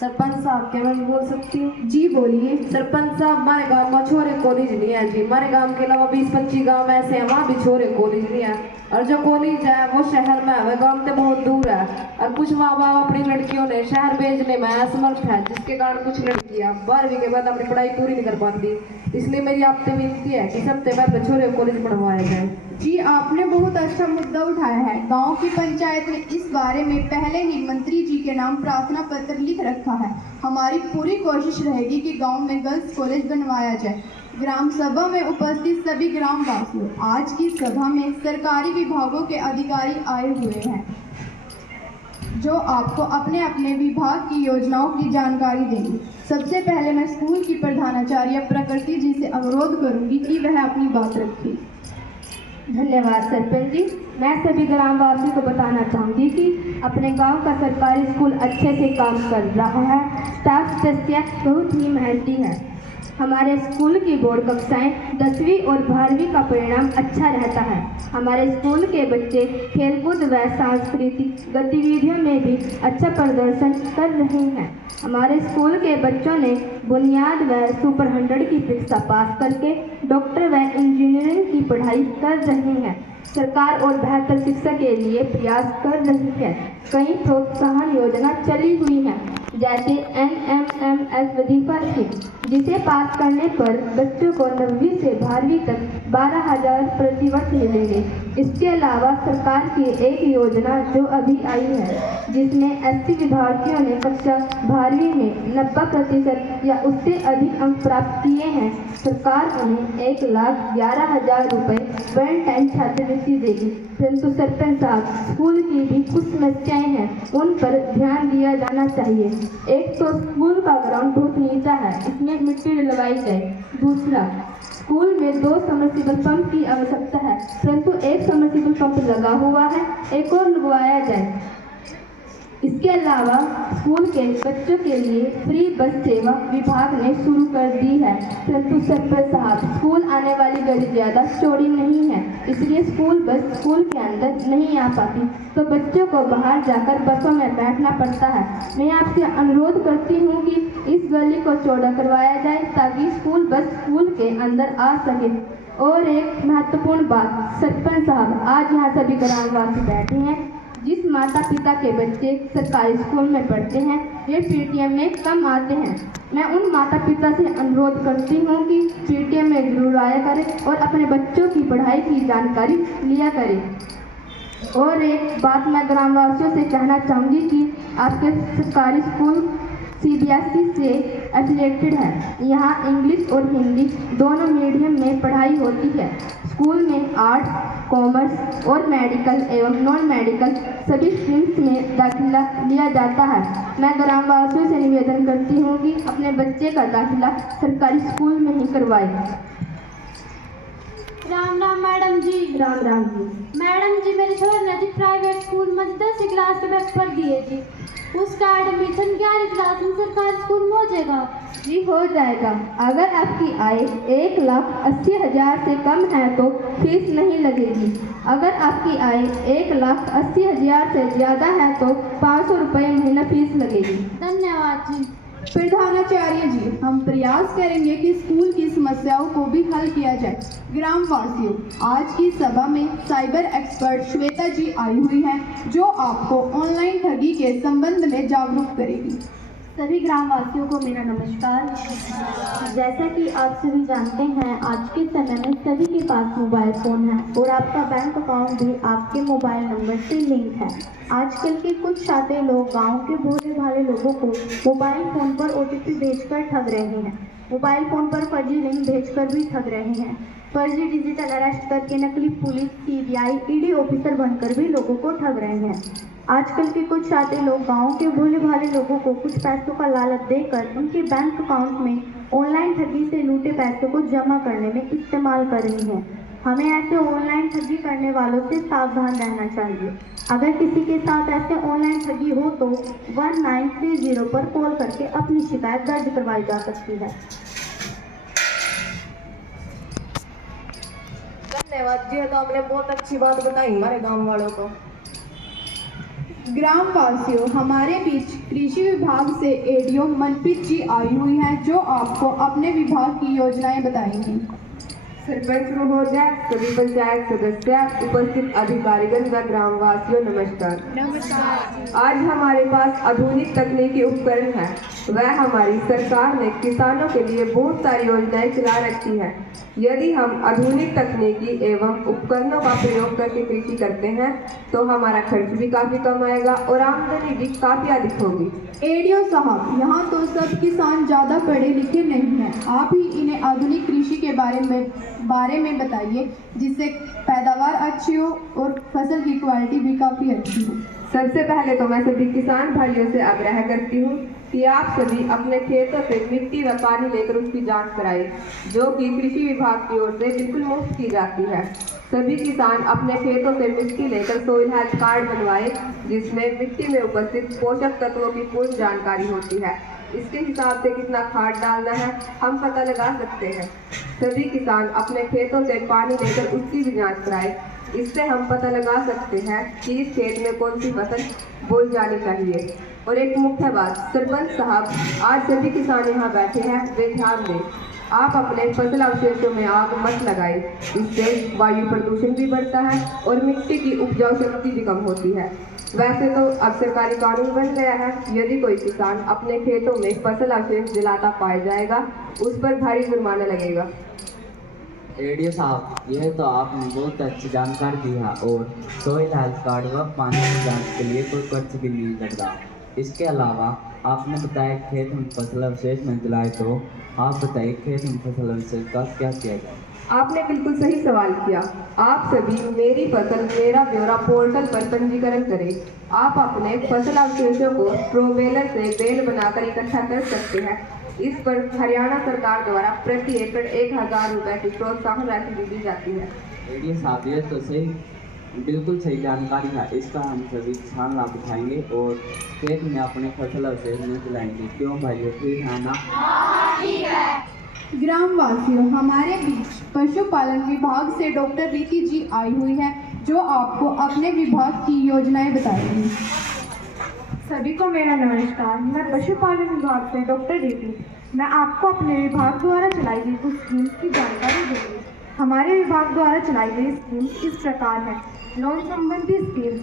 सरपंच साहब, क्या मैं बोल सकती हूँ? जी बोलिए। सरपंच साहब, हमारे गांव में छोरे कॉलेज नहीं है जी। हमारे गांव के अलावा 20-25 गांव ऐसे हैं वहाँ भी छोरे कॉलेज नहीं है। और जो कॉलेज है वो शहर में है, वह गांव से बहुत दूर है। और कुछ माँ बाप अपनी लड़कियों ने शहर भेजने में असमर्थ है, जिसके कारण कुछ लड़कियाँ 12वीं के बाद अपनी पढ़ाई पूरी नहीं कर पाती। इसलिए मेरी आपसे विनती है कि सबसे पहले छोरे कॉलेज पढ़वाया जाए। जी, आपने बहुत अच्छा मुद्दा उठाया है। गांव की पंचायत ने इस बारे में पहले ही मंत्री जी के नाम प्रार्थना पत्र लिख रखा है। हमारी पूरी कोशिश रहेगी कि गांव में गर्ल्स कॉलेज बनवाया जाए। ग्राम सभा में उपस्थित सभी ग्रामवासियों, आज की सभा में सरकारी विभागों के अधिकारी आए हुए हैं जो आपको अपने अपने विभाग की योजनाओं की जानकारी देंगे। सबसे पहले मैं स्कूल की प्रधानाचार्य प्रकृति जी से अनुरोध करूंगी कि वह अपनी बात रखें। धन्यवाद सरपंच जी। मैं सभी ग्रामवासियों को बताना चाहूँगी कि अपने गांव का सरकारी स्कूल अच्छे से काम कर रहा है। स्टाफ सदस्य बहुत ही मेहनती है। हमारे स्कूल की बोर्ड कक्षाएं 10वीं और 12वीं का परिणाम अच्छा रहता है। हमारे स्कूल के बच्चे खेलकूद व सांस्कृतिक गतिविधियों में भी अच्छा प्रदर्शन कर रहे हैं। हमारे स्कूल के बच्चों ने बुनियाद व सुपर 100 की परीक्षा पास करके डॉक्टर व इंजीनियरिंग की पढ़ाई कर रहे हैं। सरकार और बेहतर शिक्षा के लिए प्रयास कर रही है। कई प्रोत्साहन योजना चली हुई हैं, जैसे NMMS वजीफा स्कीम, जिसे पास करने पर बच्चों को 9वीं से 12वीं तक 12,000 प्रतिवर्ष मिलेंगे। इसके अलावा सरकार की एक योजना जो अभी आई है, जिसमें SC विद्यार्थियों ने कक्षा 12वीं में 90% या उससे अधिक अंक प्राप्त किए हैं, सरकार उन्हें 1,11,000 रुपये वन टाइम छात्रवृत्ति देगी। परंतु सरपंच साहब, स्कूल की भी कुछ समस्याएं हैं, उन पर ध्यान दिया जाना चाहिए। एक तो स्कूल का ग्राउंड बहुत नीचा है, इसमें मिट्टी डलवाई जाए। दूसरा, स्कूल में 2 सबमर्सिबल पंप की आवश्यकता है, परंतु एक सबमर्सिबल पंप लगा हुआ है, एक और लगवाया जाए। इसके अलावा स्कूल के बच्चों के लिए फ्री बस सेवा विभाग ने शुरू कर दी है, परंतु सरपंच साहब, स्कूल आने वाली गली ज़्यादा चौड़ी नहीं है, इसलिए स्कूल बस स्कूल के अंदर नहीं आ पाती, तो बच्चों को बाहर जाकर बसों में बैठना पड़ता है। मैं आपसे अनुरोध करती हूँ कि इस गली को चौड़ा करवाया जाए ताकि स्कूल बस स्कूल के अंदर आ सके। और एक महत्वपूर्ण बात, सरपंच साहब, आज यहाँ सभी ग्रामवासी बैठे हैं। जिस माता पिता के बच्चे सरकारी स्कूल में पढ़ते हैं, वे PTM में कम आते हैं। मैं उन माता पिता से अनुरोध करती हूँ कि PTM में जरूर आया करें और अपने बच्चों की पढ़ाई की जानकारी लिया करें। और एक बात मैं ग्रामवासियों से कहना चाहूँगी कि आपके सरकारी स्कूल CBSE से एफिलेटेड है। यहाँ इंग्लिश और हिंदी दोनों मीडियम में पढ़ाई होती है। स्कूल में आर्ट्स, कॉमर्स और मेडिकल एवं नॉन मेडिकल सभी स्ट्रीम्स में दाखिला लिया जाता है। मैं ग्रामवासियों से निवेदन करती हूँ कि अपने बच्चे का दाखिला सरकारी स्कूल में ही करवाएं। राम राम मैडम जी। राम राम जी। मैडम जी, मेरे छोरे ने जी प्राइवेट स्कूल में 10वीं क्लास के पेपर दिए जी, उसका एडमिशन 11वीं क्लास में सरकारी स्कूल में हो जाएगा? जी हो जाएगा। अगर आपकी आय 1,80,000 से कम है तो फीस नहीं लगेगी। अगर आपकी आय 1,80,000 से ज़्यादा है तो 500 रुपये महीना फीस लगेगी। धन्यवाद जी। प्रधानाचार्य जी, हम प्रयास करेंगे कि स्कूल की समस्याओं को भी हल किया जाए। ग्राम वासियों, आज की सभा में साइबर एक्सपर्ट श्वेता जी आई हुई हैं, जो आपको ऑनलाइन ठगी के संबंध में जागरूक करेगी। सभी ग्रामवासियों को मेरा नमस्कार। जैसा कि आप सभी जानते हैं, आज के समय में सभी के पास मोबाइल फ़ोन है और आपका बैंक अकाउंट भी आपके मोबाइल नंबर से लिंक है। आजकल के कुछ शातिर लोग गांव के भोले भाले लोगों को मोबाइल फ़ोन पर OTP भेजकर ठग रहे हैं। मोबाइल फ़ोन पर फर्जी लिंक भेजकर भी ठग रहे हैं। फर्जी डिजिटल अरेस्ट करके नकली पुलिस, CBI, ED ऑफिसर बनकर भी लोगों को ठग रहे हैं। आजकल के कुछ शातिर लोग गांव के भोले भाले लोगों को कुछ पैसों का लालच देकर उनके बैंक अकाउंट में ऑनलाइन ठगी से लूटे पैसों को जमा करने में इस्तेमाल कर रही हैं। हमें ऐसे ऑनलाइन ठगी करने वालों से सावधान रहना चाहिए। अगर किसी के साथ ऐसे ऑनलाइन ठगी हो तो 1930 पर कॉल करके अपनी शिकायत दर्ज करवाई जा सकती है। धन्यवाद जी, तो आपने बहुत अच्छी बात बताई हमारे गांव वालों को। ग्राम वासियों, हमारे बीच कृषि विभाग से ADO मनप्रीत जी आई हुई हैं, जो आपको अपने विभाग की योजनाएं बताएंगी। सरपंच महोदय, सभी पंचायत सदस्य, उपस्थित अधिकारीगण व ग्रामवासियों, नमस्कार। नमस्कार। आज हमारे पास आधुनिक तकनीकी उपकरण है। वह हमारी सरकार ने किसानों के लिए बहुत सारी योजनाएं चला रखी है। यदि हम आधुनिक तकनीकी एवं उपकरणों का प्रयोग करके कृषि करते हैं तो हमारा खर्च भी काफ़ी कम आएगा और आमदनी भी काफ़ी अधिक होगी। ADO साहब, यहाँ तो सब किसान ज़्यादा पढ़े लिखे नहीं हैं। आप ही इन्हें आधुनिक कृषि के बारे में बताइए, जिससे पैदावार अच्छी हो और फसल की क्वालिटी भी काफ़ी अच्छी हो। सबसे पहले तो मैं सभी किसान भाइयों से आग्रह करती हूँ कि आप सभी अपने खेतों से मिट्टी व पानी लेकर उसकी जांच कराएं, जो कि कृषि विभाग की ओर से बिल्कुल मुफ्त की जाती है। सभी किसान अपने खेतों से मिट्टी लेकर सोइल हेल्थ कार्ड बनवाएं, जिसमें मिट्टी में उपस्थित पोषक तत्वों की पूर्ण जानकारी होती है। इसके हिसाब से कितना खाद डालना है हम पता लगा सकते हैं। सभी किसान अपने खेतों से पानी लेकर उसकी भी जाँच कराएं। इससे हम पता लगा सकते हैं कि इस खेत में कौन सी फसल बोई जानी चाहिए। और एक मुख्य बात, सरपंच साहब, आज सभी किसान यहाँ बैठे हैं, वे ध्यान दें। आप अपने फसल अवशेषों में आग मत लगाएं, इससे वायु प्रदूषण भी बढ़ता है और मिट्टी की उपजाऊ शक्ति भी कम होती है। वैसे तो अब सरकारी कानून बन गया है, यदि कोई किसान अपने खेतों में फसल अवशेष जलाता पाया जाएगा, उस पर भारी जुर्माना लगेगा। ADO साहब, यह तो आपने बहुत अच्छी जानकारी दी है और सोइल हेल्थ कार्ड व पानी की जांच के लिए कोई खर्च भी नहीं लगता। इसके अलावा आपने बताया खेत में फसल अवशेष न जलाए, तो आप बताइए खेत में फसल अवशेष का क्या किया जाए? आपने बिल्कुल सही सवाल किया। आप सभी मेरी फसल मेरा ब्यौरा पोर्टल पर पंजीकरण करें। आप अपने फसल अवशेषों को स्ट्रॉ बेलर से बेल बनाकर इकट्ठा कर सकते हैं। इस पर हरियाणा सरकार द्वारा प्रति एकड़ 1000 रुपये की प्रोत्साहन राशि दी जाती है। ADO साहब, ये तो सही, बिल्कुल सही जानकारी है। इसका हम सभी किसान लाभ उठाएंगे और खेत में अपने फसल अवशेष न जलाएंगे। क्यों भाइयों, ठीक है ना? ग्राम वासियों, हमारे बीच पशुपालन विभाग से डॉक्टर रीति जी आई हुई है, जो आपको अपने विभाग की योजनाएं बताएंगी। सभी को मेरा नमस्कार। मैं पशुपालन विभाग से डॉक्टर रीति। मैं आपको अपने विभाग द्वारा चलाई गई कुछ स्कीम्स की जानकारी दूंगी। हमारे विभाग द्वारा चलाई गई स्कीम्स इस प्रकार है। लोन संबंधी स्कीम,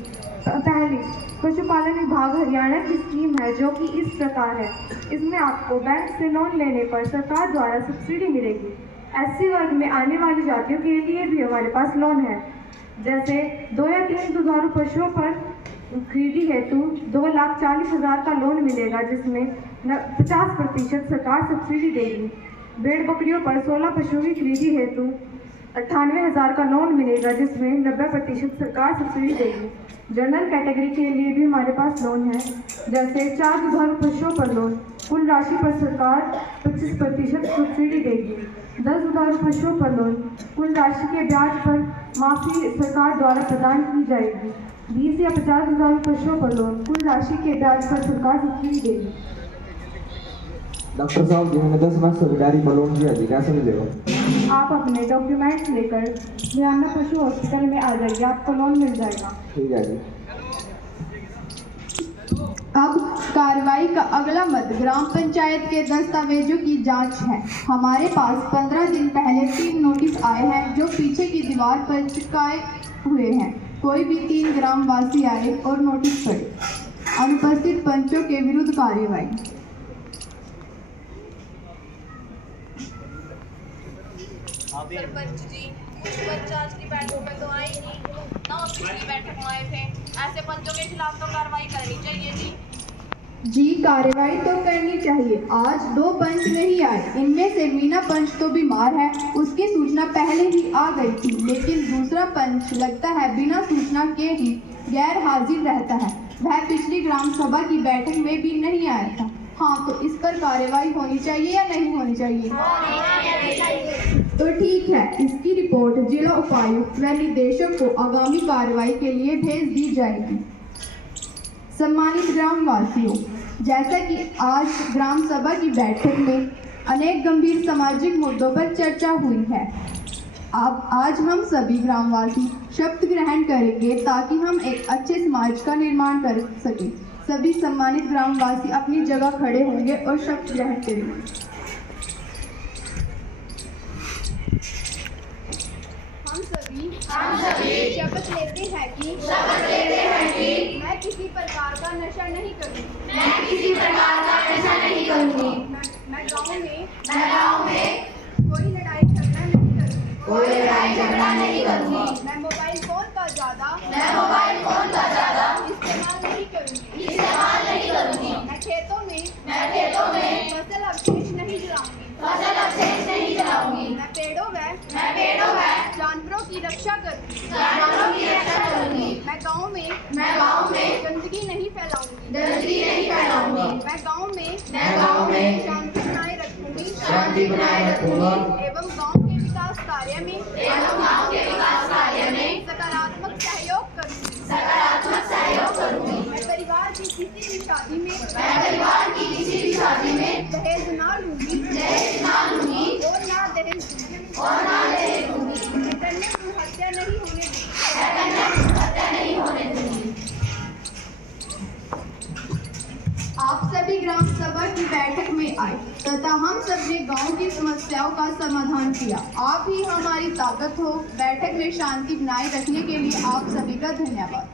पहली पशुपालन विभाग हरियाणा की स्कीम है, जो कि इस प्रकार है। इसमें आपको बैंक से लोन लेने पर सरकार द्वारा सब्सिडी मिलेगी। SC वर्ग में आने वाली जातियों के लिए भी हमारे पास लोन है। जैसे 2 या 3 दुधारू पशुओं पर खरीदी हेतु 2,40,000 का लोन मिलेगा, जिसमें 50% सरकार सब्सिडी देगी। भेड़ बकरियों पर 16 पशुओं की खरीदी हेतु 98,000 का लोन मिलेगा, जिसमें 90% सरकार सब्सिडी देगी। जनरल कैटेगरी के लिए भी हमारे पास लोन है, जैसे 4 दुधारू पशुओं पर लोन, कुल राशि पर सरकार 25% सब्सिडी देगी। 10 दुधारू पशुओं पर लोन, कुल राशि के ब्याज पर माफी सरकार द्वारा प्रदान की जाएगी। 20 या 50 दुधारू पशुओं पर लोन, कुल राशि के ब्याज पर सरकार सब्सिडी देगी। डॉक्टर साहब जी, मैंने 10 लाख सरकारी में लोन दिया जी, कैसे मिलेगा? आप अपने डॉक्यूमेंट्स लेकर हरियाणा पशु हॉस्पिटल में आ जाइए, आपको लोन मिल जाएगा। ठीक है जी। अब कार्रवाई का अगला मत ग्राम पंचायत के दस्तावेजों की जांच है। हमारे पास 15 दिन पहले 3 नोटिस आए हैं जो पीछे की दीवार पर चिपकाए हुए हैं। कोई भी 3 ग्रामवासी आए और नोटिस पढ़े। अनुपस्थित पंचों के विरुद्ध कार्रवाई। सरपंच जी, कुछ पंच आज की बैठक में तो आए नहीं, ना पिछली बैठक में आए थे। ऐसे पंचों के खिलाफ तो कार्रवाई करनी चाहिए जी। कार्रवाई तो करनी चाहिए। आज 2 पंच नहीं आए, इनमें से मीना पंच तो बीमार है, उसकी सूचना पहले ही आ गई थी, लेकिन दूसरा पंच लगता है बिना सूचना के ही गैर हाजिर रहता है। वह पिछली ग्राम सभा की बैठक में भी नहीं आया था। हाँ, तो इस पर कार्रवाई होनी चाहिए या नहीं होनी चाहिए? तो ठीक है, इसकी रिपोर्ट जिला उपायुक्त व निदेशक को आगामी कार्रवाई के लिए भेज दी जाएगी। सम्मानित ग्रामवासियों, जैसा कि आज ग्राम सभा की बैठक में अनेक गंभीर सामाजिक मुद्दों पर चर्चा हुई है। अब आज हम सभी ग्रामवासी शपथ ग्रहण करेंगे ताकि हम एक अच्छे समाज का निर्माण कर सकें। सभी सम्मानित ग्रामवासी अपनी जगह खड़े होंगे और शपथ ग्रहण करेंगे। हम सभी शपथ लेते हैं कि मैं किसी प्रकार का नशा नहीं करूँगी। मैं गाँव में कोई लड़ाई झगड़ा नहीं करूँगी। मैं मोबाइल फोन का ज़्यादा इस्तेमाल नहीं करूँगी। मैं खेतों में फसल अवशेष नहीं जलाऊंगी। मैं पेड़ों व जानवरों की रक्षा करूँगी। मैं गाँव में गंदगी नहीं फैलाऊंगी। मैं गाँव में शांति बनाए रखूंगी एवं गाँव के विकास कार्य में सकारात्मक सहयोग करूंगी। मैं परिवार की किसी भी शादी में दहेज ना लूंगी और ना दहेज दूंगी। मैं कन्या भ्रूण हत्या नहीं होने दूंगी। आप सभी ग्राम सभा की बैठक में आए तथा हम सब ने गांव की समस्याओं का समाधान किया। आप ही हमारी ताकत हो। बैठक में शांति बनाए रखने के लिए आप सभी का धन्यवाद।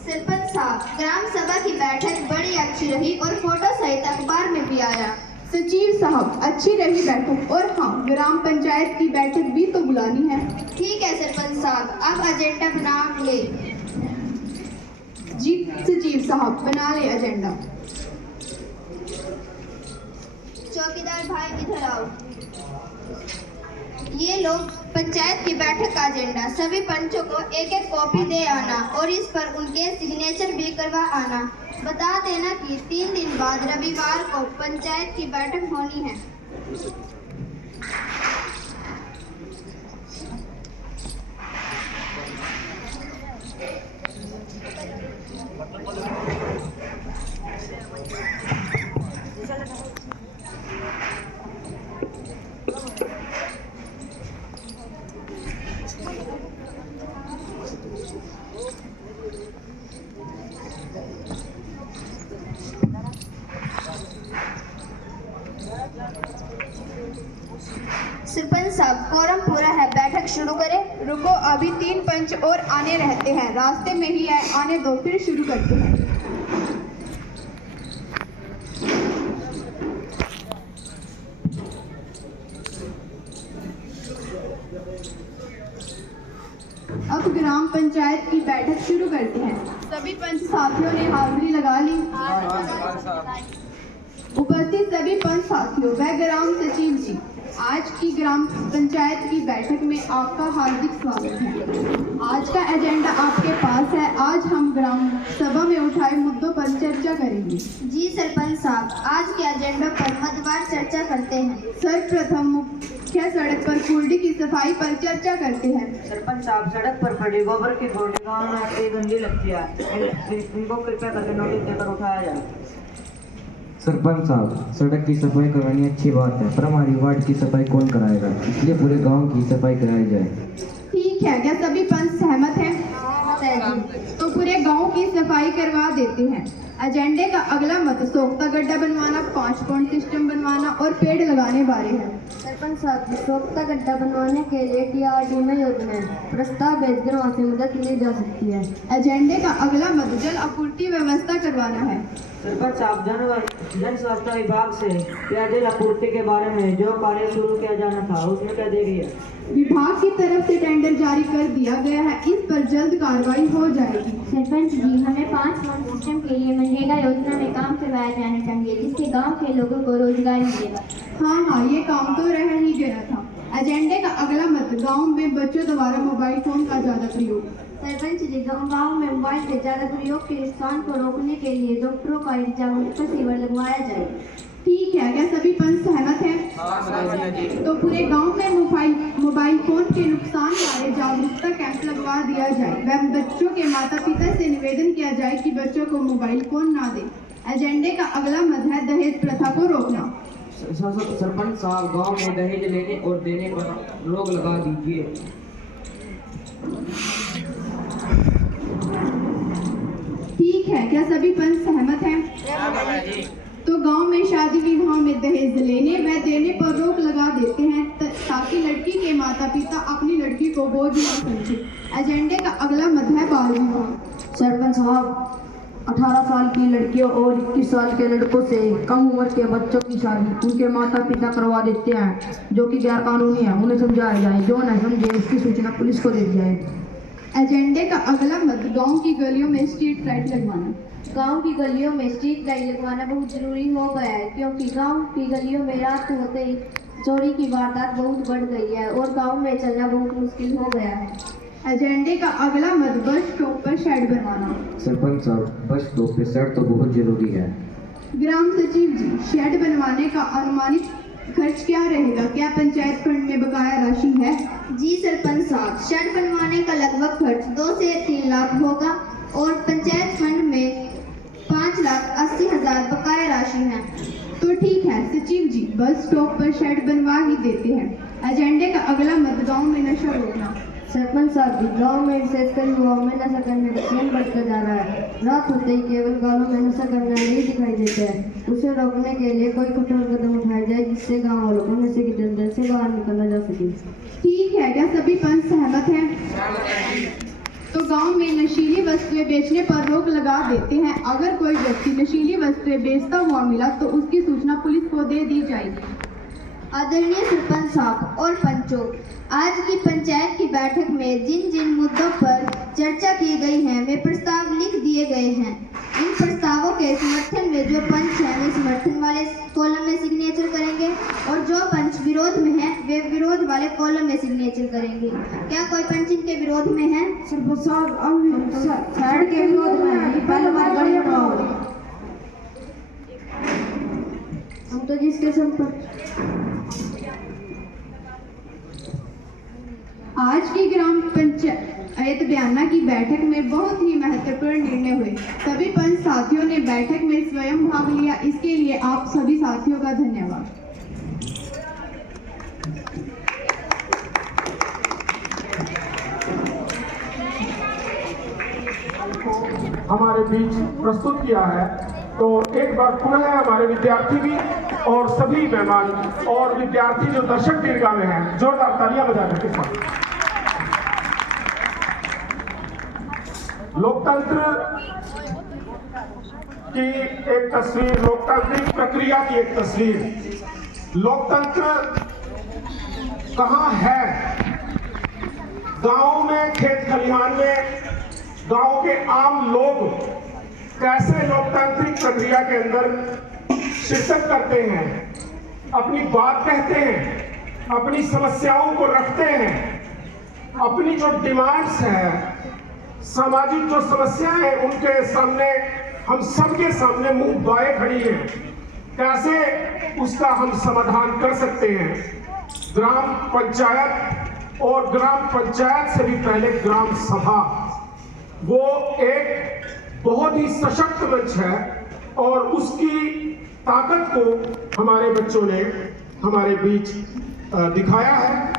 सरपंच साहब, ग्राम सभा की बैठक बड़ी अच्छी रही और फोटो सहित अखबार में भी आया। सचिव साहब, अच्छी रही बैठक और हाँ, ग्राम पंचायत की बैठक भी तो बुलानी है। ठीक है सरपंच साहब, अब एजेंडा बना ले। जी सचिव साहब, बना ले एजेंडा। चौकीदार भाई इधर आओ। ये लोग पंचायत की बैठक का एजेंडा। सभी पंचों को एक एक कॉपी दे आना और इस पर उनके सिग्नेचर भी करवा आना। बता देना कि 3 दिन बाद रविवार को पंचायत की बैठक होनी है। सरपंच साहब, कोरम पूरा है, बैठक शुरू करें। रुको, अभी 3 पंच और आने रहते हैं, रास्ते में ही है, आने दो, फिर शुरू करते हैं। अब ग्राम पंचायत की बैठक शुरू करते हैं। सभी पंच साथियों ने हाजिरी लगा ली। उपस्थित सभी पंच साथियों व ग्राम सचिव जी, आज की ग्राम पंचायत की बैठक में आपका हार्दिक स्वागत है। आज का एजेंडा आपके पास है। आज हम ग्राम सभा में उठाए मुद्दों पर चर्चा करेंगे। जी सरपंच साहब, आज के एजेंडा पर मदवार चर्चा करते हैं। सर्वप्रथम मुख्य सड़क पर कूड़े की सफाई पर चर्चा करते हैं। सरपंच साहब, सड़क पर पड़ी गोबर की गोटी गाँव में आती गंदी लगती है, इनको कृपया करके नोटिस देकर उठाया जाए। सरपंच साहब, सड़क की सफाई करवानी अच्छी बात है, पर हमारी वार्ड की सफाई कौन कराएगा, इसलिए पूरे गांव की सफाई कराई जाए। ठीक है, क्या सभी पंच सहमत हैं? तो पूरे गांव की सफाई करवा देते हैं। एजेंडे का अगला मत सोख्ता गड्ढा बनवाना, 5 पॉइंट सिस्टम बनवाना और पेड़ लगाने बारे है। सरपंच साहब, सोख्ता गड्ढा बनवाने के लिए TRD में योजना है, प्रस्ताव भेजकर वहाँ से मदद ली जा सकती है। एजेंडे का अगला मत जल आपूर्ति व्यवस्था करवाना है। सरपंच साहब, जन स्वास्थ्य विभाग से पेयजल आपूर्ति के बारे में जो कार्य शुरू किया जाना था उसमें क्या देरी है? विभाग की तरफ से टेंडर जारी कर दिया गया है, इस पर जल्द कार्रवाई हो जाएगी। सरपंच जी, हमें 5 पॉइंट सिस्टम के लिए मनरेगा योजना में काम करवाया जाना चाहिए, जिससे गांव के लोगों को रोजगार मिलेगा। हाँ, ये काम तो रह ही गया था। एजेंडे का अगला मत गांव में बच्चों द्वारा मोबाइल फोन का ज्यादा प्रयोग। सरपंच जी, गाँव में मोबाइल के ज्यादा प्रयोग के नुकसान को रोकने के लिए डॉक्टरों का एक जागरूकता शिविर लगवाया जाए। ठीक है, क्या सभी पंच सहमत हैं? तो पूरे गांव में मोबाइल फोन के नुकसान बारे जागरूकता कैंप लगवा दिया जाए। वह बच्चों के माता पिता से निवेदन किया जाए कि बच्चों को मोबाइल फोन ना दें। एजेंडे का अगला मत है दहेज प्रथा को रोकना। सरपंच साहब, गांव में दहेज लेने और देने पर रोक लगा दीजिए। ठीक है, क्या सभी पंच सहमत हैं? तो गांव में शादी विवाह में दहेज लेने व देने पर रोक लगा देते हैं ताकि लड़की के माता पिता अपनी लड़की को बोझ न समझे। एजेंडे का अगला मत है बाल विवाह। सरपंच साहब, 18 साल की लड़कियों और 21 साल के लड़कों से कम उम्र के बच्चों की शादी उनके माता पिता करवा देते हैं, जो कि गैर कानूनी है। उन्हें समझाया जाए, जो न समझे उसकी सूचना पुलिस को दे दी जाए। एजेंडे का अगला मत गांव की गलियों में स्ट्रीट लाइट लगवाना। गांव की गलियों में स्ट्रीट लाइट लगवाना बहुत जरूरी हो गया है, क्योंकि गांव की गलियों में रात होते ही चोरी की वारदात बहुत बढ़ गई है और गांव में चलना बहुत मुश्किल हो गया है। एजेंडे का अगला मत बस स्टॉप पर शेड बनवाना। सरपंच साहब, बस स्टॉप पे शेड तो बहुत जरूरी है। ग्राम सचिव जी, शेड बनवाने का अनुमानित खर्च क्या रहेगा? क्या पंचायत फंड में बकाया राशि है? जी सरपंच साहब, शेड बनवाने का लगभग खर्च 2 से 3 लाख होगा और पंचायत फंड में 5,80,000 बकाया राशि है। तो ठीक है सचिव जी, बस स्टॉप पर शेड बनवा ही देते हैं। एजेंडे का अगला मत गांव में नशा रोकना। सरपंच साहब, गांव में विशेषकर युवाओं में नशा करने का ट्रेंड बढ़ता जा रहा है। रात होते ही केवल गांवों में नशा करना नहीं दिखाई देता है। उसे रोकने के लिए कोई कठोर कदम उठाया जाए, जिससे गाँव वालों को नशे की दलदल से बाहर निकलना जा सके। ठीक है, क्या सभी पंच सहमत हैं? तो गांव में नशीली वस्तुएं बेचने पर रोक लगा देते हैं। अगर कोई व्यक्ति नशीली वस्तुएं बेचता हुआ मिला तो उसकी सूचना पुलिस को दे दी जाएगी। आदरणीय सरपंच साहब और पंचों, आज की पंचायत की बैठक में जिन जिन मुद्दों पर चर्चा की गई है वे प्रस्ताव लिख दिए गए हैं। इन प्रस्तावों के समर्थन में जो पंच हैं वे समर्थन वाले कॉलम में सिग्नेचर करेंगे और जो पंच विरोध में हैं वे विरोध वाले कॉलम में सिग्नेचर करेंगे। क्या कोई पंच इनके विरोध में है? सरपंच साहब, शेड के विरोध में है। पहले हमारी गाड़ी उठाओ। हम तो जिसके संपर्क आज की ग्राम पंचायत बयाना की बैठक में बहुत ही महत्वपूर्ण निर्णय हुए। सभी पंच साथियों ने बैठक में स्वयं भाग लिया, इसके लिए आप सभी साथियों का धन्यवाद। हमारे बीच प्रस्तुत किया है, तो एक बार पुनः हमारे विद्यार्थी भी और सभी मेहमान और विद्यार्थी जो दर्शक दीर्घा में हैं, जोरदार तालियां बजाकर के साथ। लोकतंत्र की एक तस्वीर, लोकतांत्रिक प्रक्रिया की एक तस्वीर। लोकतंत्र कहाँ है? गांव में, खेत खलिहान में गांव के आम लोग कैसे लोकतांत्रिक प्रक्रिया के अंदर शिरकत करते हैं, अपनी बात कहते हैं, अपनी समस्याओं को रखते हैं, अपनी जो डिमांड्स हैं, सामाजिक जो समस्याएं हैं, उनके सामने, हम सबके सामने मुंह बाए खड़ी है, कैसे उसका हम समाधान कर सकते हैं। ग्राम पंचायत और ग्राम पंचायत से भी पहले ग्राम सभा, वो एक बहुत ही सशक्त मंच है और उसकी ताकत को हमारे बच्चों ने हमारे बीच दिखाया है।